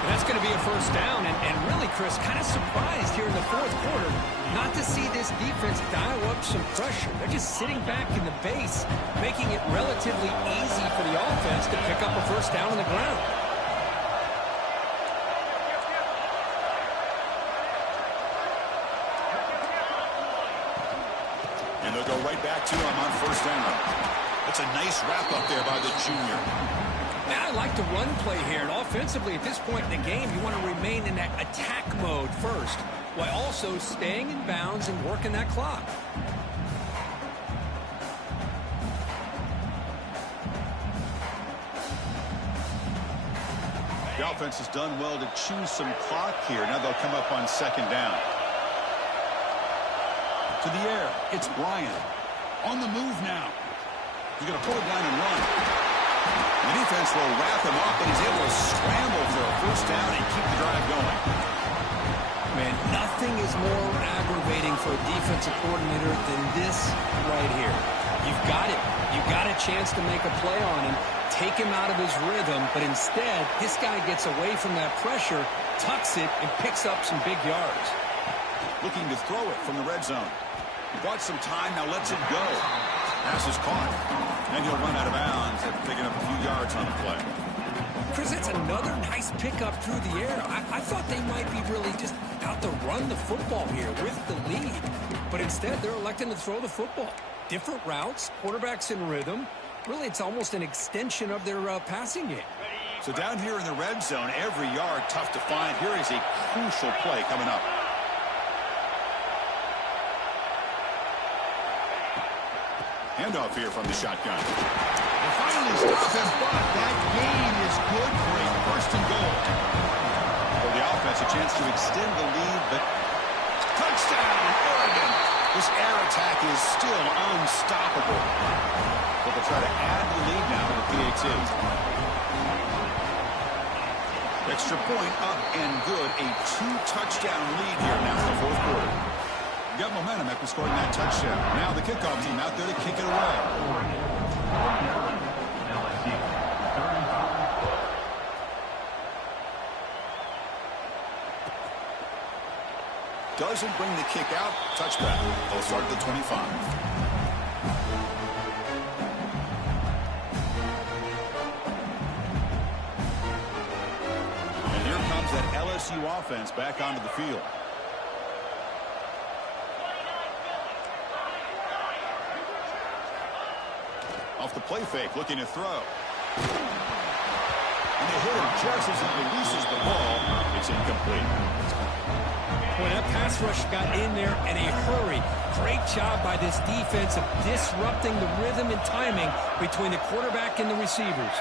And that's going to be a first down. And really, Chris, kind of surprised here in the 4th quarter not to see this defense dial up some pressure. They're just sitting back in the base, making it relatively easy for the offense to pick up a first down on the ground. And they'll go right back to him on first down. That's a nice wrap up there by the junior. Man, I like the run play here. And offensively, at this point in the game, you want to remain in that attack mode first, while also staying in bounds and working that clock. The offense has done well to chew some clock here. Now they'll come up on 2nd down. To the air, it's Bryant. On the move now. He's going to pull it down and run. The defense will wrap him up, and he's able to scramble for a first down and keep the drive going. Man, nothing is more aggravating for a defensive coordinator than this right here. You've got it. You've got a chance to make a play on him, take him out of his rhythm, but instead, this guy gets away from that pressure, tucks it, and picks up some big yards. Looking to throw it from the red zone. He bought some time, now lets it go. Pass is caught. And he'll run out of bounds after picking up a few yards on the play. Chris, that's another nice pickup through the air. I thought they might be really just out to run the football here with the lead. But instead, they're electing to throw the football. Different routes, quarterbacks in rhythm. Really, it's almost an extension of their passing game. So down here in the red zone, every yard tough to find. Here is a crucial play coming up. Handoff here from the shotgun. They finally stop him, but that gain is good for a first and goal. For the offense, a chance to extend the lead, but touchdown, Oregon! This air attack is still unstoppable. But they'll try to add the lead now with the PAT. Extra point up and good. A 2-touchdown lead here now in the fourth quarter. Got momentum after scoring that touchdown. Now the kickoff team out there to kick it away. Doesn't bring the kick out. Touchback. They'll start at the 25. And here comes that LSU offense back onto the field. Off the play fake, looking to throw. And they hit him just as he releases the ball. It's incomplete. Boy, that pass rush got in there in a hurry. Great job by this defense of disrupting the rhythm and timing between the quarterback and the receivers.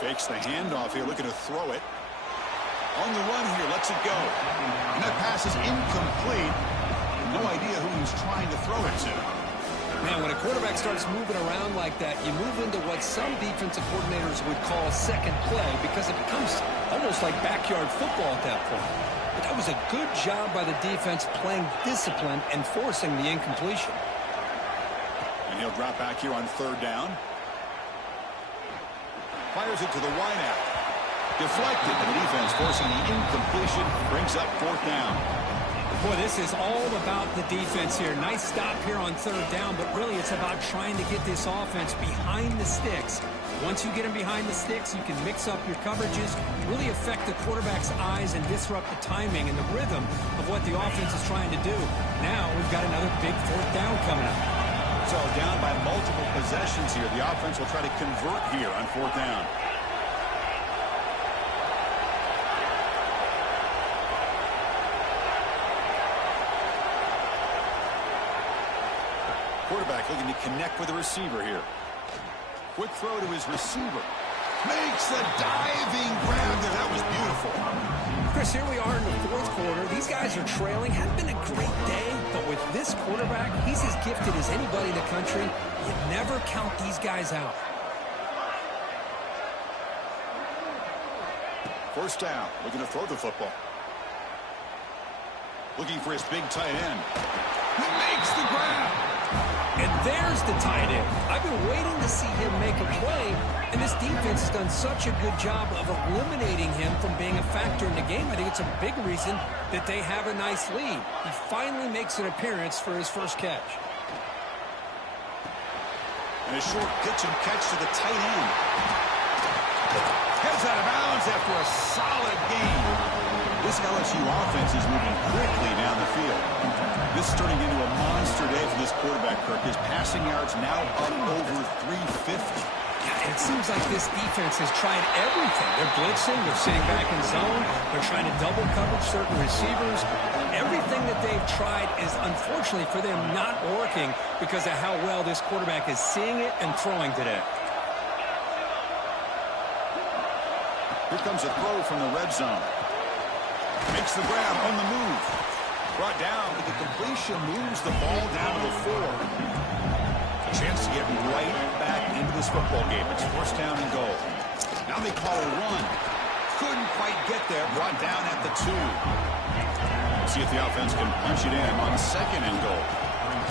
Fakes the handoff here, looking to throw it. On the run here, lets it go. And that pass is incomplete. No idea who he's trying to throw it to. Man, when a quarterback starts moving around like that, you move into what some defensive coordinators would call second play because it becomes almost like backyard football at that point. But that was a good job by the defense playing discipline and forcing the incompletion. And he'll drop back here on third down. Fires it to the wideout. Deflected. The defense forcing the incompletion. Brings up fourth down. Boy, this is all about the defense here. Nice stop here on third down, but really it's about trying to get this offense behind the sticks. Once you get them behind the sticks, you can mix up your coverages, really affect the quarterback's eyes and disrupt the timing and the rhythm of what the offense is trying to do. Now we've got another big fourth down coming up. So down by multiple possessions here. The offense will try to convert here on fourth down. Quarterback looking to connect with the receiver here. Quick throw to his receiver. Makes the diving grab there. That was beautiful. Chris, here we are in the fourth quarter. These guys are trailing. Hadn't been a great day, but with this quarterback, he's as gifted as anybody in the country. You never count these guys out. First down. Looking to throw the football. Looking for his big tight end. He makes the grab. And there's the tight end. I've been waiting to see him make a play, and this defense has done such a good job of eliminating him from being a factor in the game. I think it's a big reason that they have a nice lead. He finally makes an appearance for his first catch. And a short pitch and catch to the tight end. Heads out of bounds after a solid gain. This LSU offense is moving quickly down the field. This is turning into a monster day for this quarterback, Kirk. His passing yards now up over 350. It seems like this defense has tried everything. They're blitzing, they're sitting back in zone, they're trying to double coverage certain receivers. Everything that they've tried is, unfortunately for them, not working because of how well this quarterback is seeing it and throwing today. Here comes a throw from the red zone. Makes the grab on the move. Brought down, but the completion moves the ball down to the 4. A chance to get right back into this football game. It's first down and goal. Now they call a run. Couldn't quite get there. Brought down at the 2. See if the offense can punch it in on second and goal.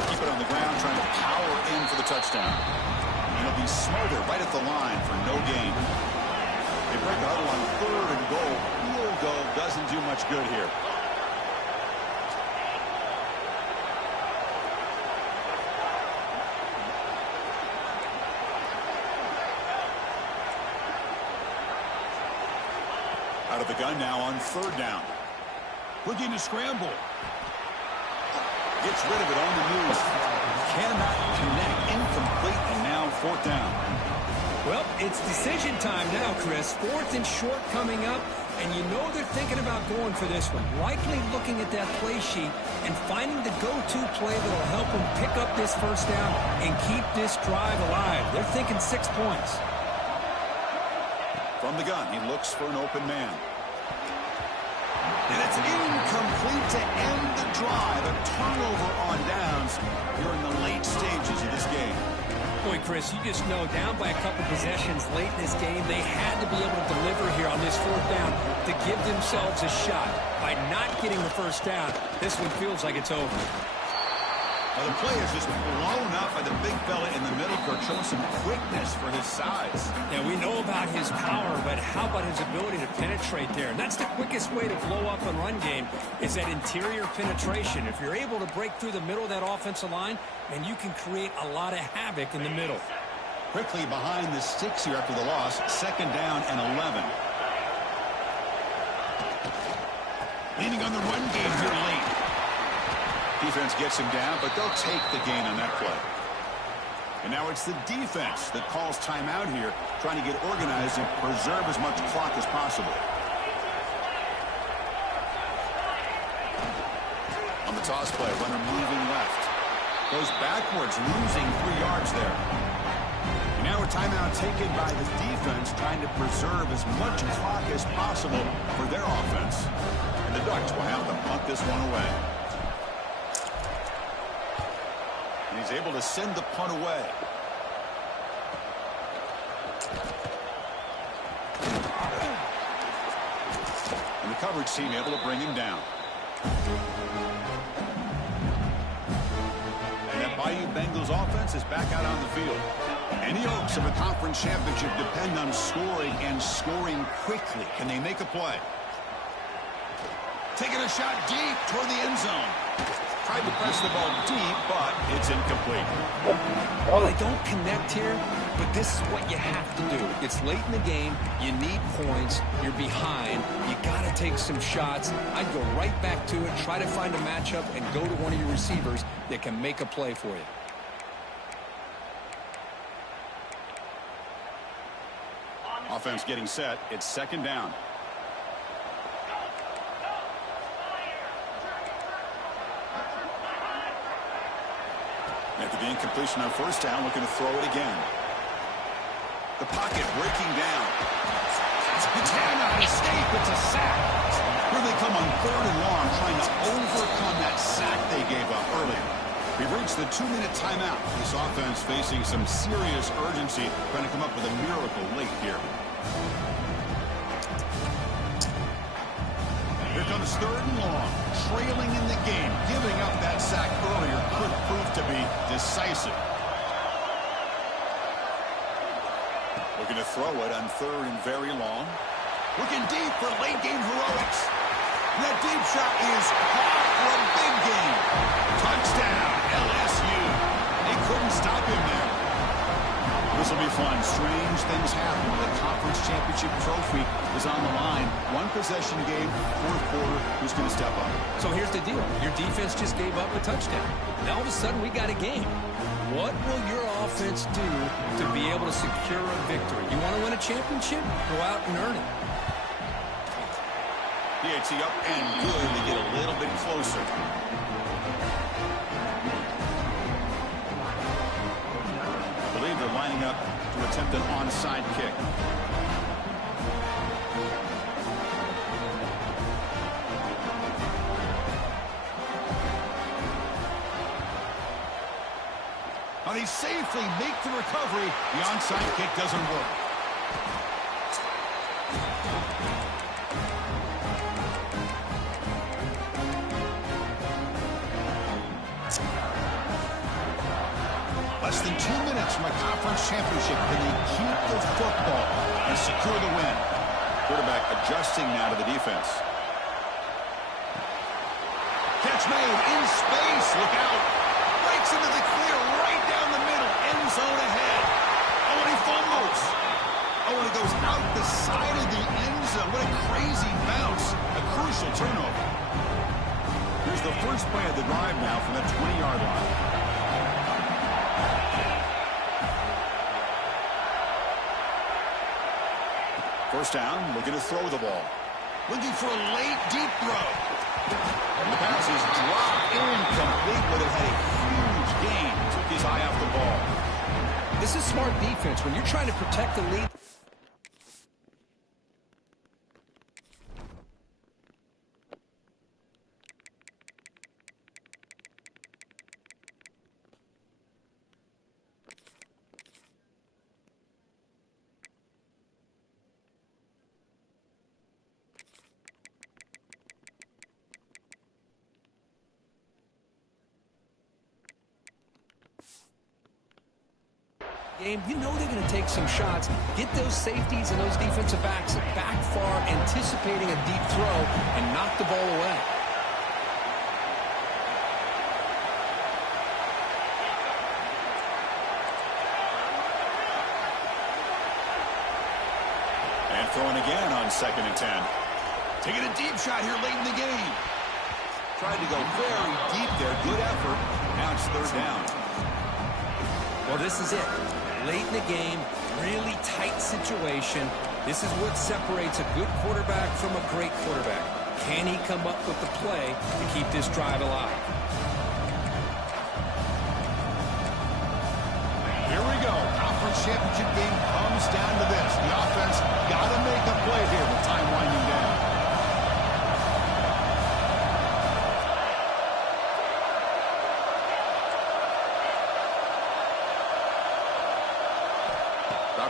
Keep it on the ground, trying to power in for the touchdown. And it'll be smothered right at the line for no gain. They break the huddle on third and goal. Field goal doesn't do much good here. Out of the gun now on third down. Looking to scramble. Gets rid of it on the move. Cannot connect. Incomplete, and now fourth down. Well, it's decision time now, Chris. Fourth and short coming up, and you know they're thinking about going for this one. Likely looking at that play sheet and finding the go-to play that will help them pick up this first down and keep this drive alive. They're thinking 6 points. From the gun, he looks for an open man. And it's incomplete to end the drive. A turnover on downs here in the late stages of this game. Boy, Chris, you just know down by a couple possessions late in this game, they had to be able to deliver here on this fourth down to give themselves a shot. By not getting the first down, this one feels like it's over. Well, the play is just blown up by the big fella in the middle, Kirk, showing some quickness for his size. Yeah, we know about his power, but how about his ability to penetrate there? And that's the quickest way to blow up a run game is that interior penetration. If you're able to break through the middle of that offensive line, and you can create a lot of havoc in the middle. Quickly behind the sticks here after the loss, second down and 11. Leaning on the run game here late. Defense gets him down, but they'll take the gain on that play. And now it's the defense that calls timeout here, trying to get organized and preserve as much clock as possible. On the toss play, runner moving left. Goes backwards, losing 3 yards there. And now a timeout taken by the defense, trying to preserve as much clock as possible for their offense. And the Ducks will have to punt this one away. And he's able to send the punt away. And the coverage team able to bring him down. And that Bayou Bengals offense is back out on the field. Any hopes of a conference championship depend on scoring and scoring quickly. Can they make a play? Taking a shot deep toward the end zone. Tried to press the ball deep, but it's incomplete. Well, they don't connect here, but this is what you have to do. It's late in the game. You need points. You're behind. You got to take some shots. I'd go right back to it, try to find a matchup, and go to one of your receivers that can make a play for you. Offense getting set. It's second down. After the incompletion on first down, looking to throw it again. The pocket breaking down. He cannot escape. It's a sack. Here they come on third and long, trying to overcome that sack they gave up earlier. We've reached the 2-minute timeout. This offense facing some serious urgency, trying to come up with a miracle late here. Here comes third and long, trailing in the game. Giving up that sack earlier could prove to be decisive. Looking to throw it on third and very long. Looking deep for late game heroics. That deep shot is caught for a big game. Touchdown, LSU. They couldn't stop him there. This will be fun. Strange things happen when the conference championship trophy is on the line. One possession game, fourth quarter. Who's going to step up? So here's the deal. Your defense just gave up a touchdown. Now all of a sudden we got a game. What will your offense do to be able to secure a victory? You want to win a championship? Go out and earn it. PAT up and good to get a little bit closer. I believe they're lining up to attempt an onside kick. he safely make the recovery? The onside kick doesn't work. Less than 2 minutes from a conference championship. Can they keep the football and secure the win? Quarterback adjusting now to the defense. Catch made in space. Look out. Breaks into the clear right down the middle. End zone ahead. Oh, and he fumbles. Oh, and it goes out the side of the end zone. What a crazy bounce. A crucial turnover. Here's the first play of the drive now from the 20-yard line. First down, looking to throw the ball. Looking for a late, deep throw. And the pass is dropped incomplete, but it had a huge gain. Took his eye off the ball. This is smart defense. When you're trying to protect the lead, game, you know they're going to take some shots, get those safeties and those defensive backs back far, anticipating a deep throw, and knock the ball away. And throwing again on 2nd and 10. Taking a deep shot here late in the game. Tried to go very deep there. Good effort. Now it's 3rd down. Well, this is it. Late in the game, really tight situation. This is what separates a good quarterback from a great quarterback. Can he come up with the play to keep this drive alive? Here we go. Conference championship game comes down to this. The offense got to make a play here with time winding down.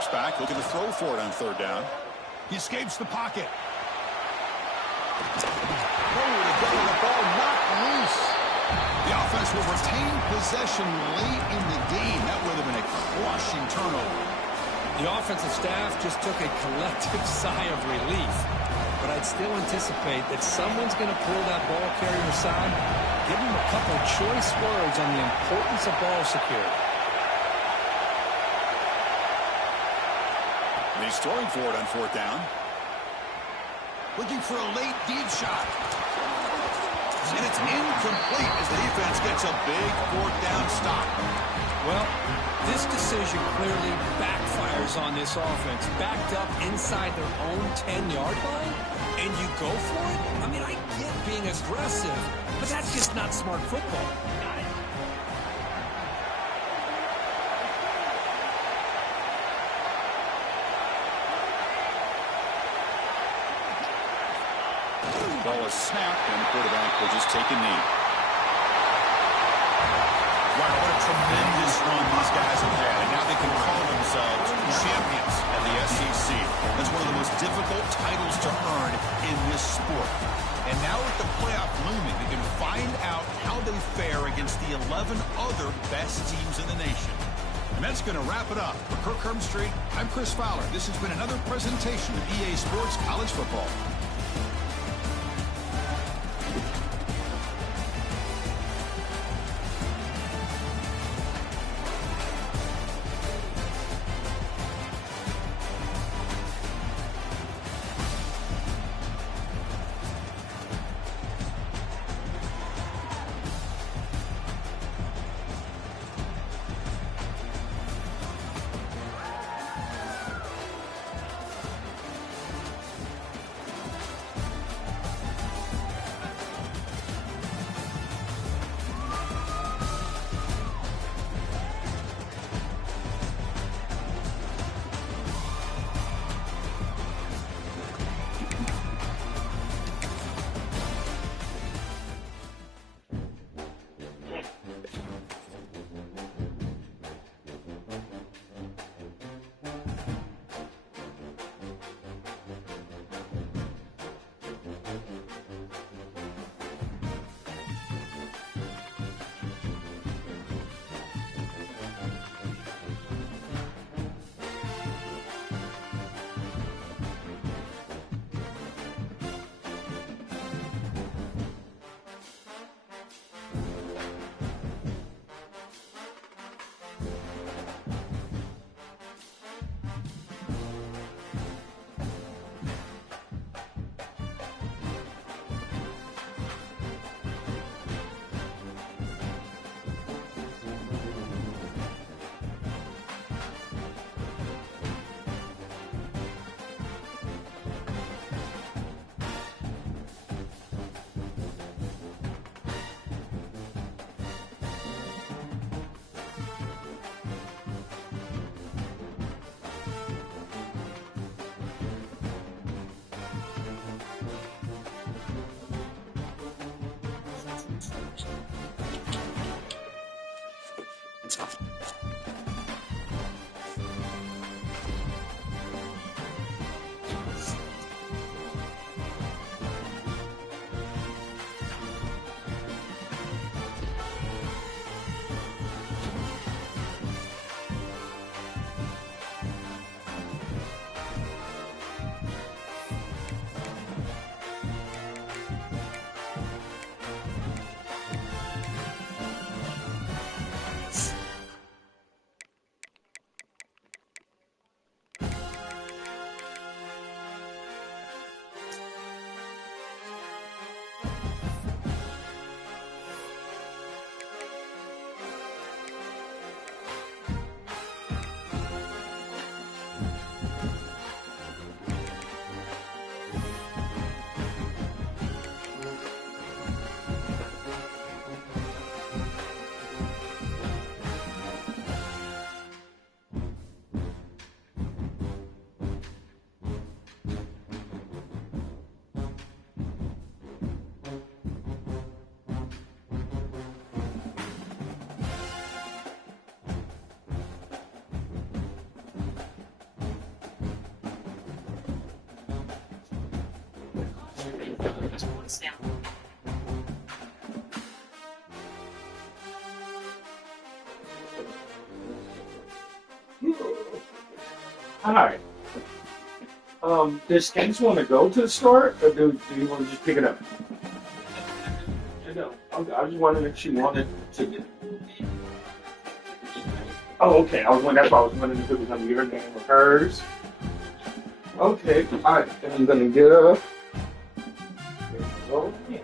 Back, looking to throw for it on 3rd down. He escapes the pocket. Nowhere to go, the ball knocked loose. The offense will retain possession late in the game. That would have been a crushing turnover. The offensive staff just took a collective sigh of relief. But I'd still anticipate that someone's going to pull that ball carrier aside, give him a couple choice words on the importance of ball security. He's throwing for it on 4th down. Looking for a late deep shot. And it's incomplete as the defense gets a big 4th down stop. Well, this decision clearly backfires on this offense. Backed up inside their own 10-yard line, and you go for it? I mean, I get being aggressive, but that's just not smart football. Ball is snapped, and the quarterback will just take a knee. Wow, what a tremendous run these guys have had, and now they can call themselves champions of the SEC. That's one of the most difficult titles to earn in this sport. And now with the playoff looming, they can find out how they fare against the 11 other best teams in the nation. And that's going to wrap it up. For Kirk Hermstreet, I'm Chris Fowler. This has been another presentation of EA Sports College Football. Hi. Does Kens want to go to the store, or do you want to just pick it up? I know. I was wondering if she wanted to. Oh, okay. That's why I was wondering if it was under your name or hers. Okay. All right. Then I'm gonna get up. There we go. Yeah.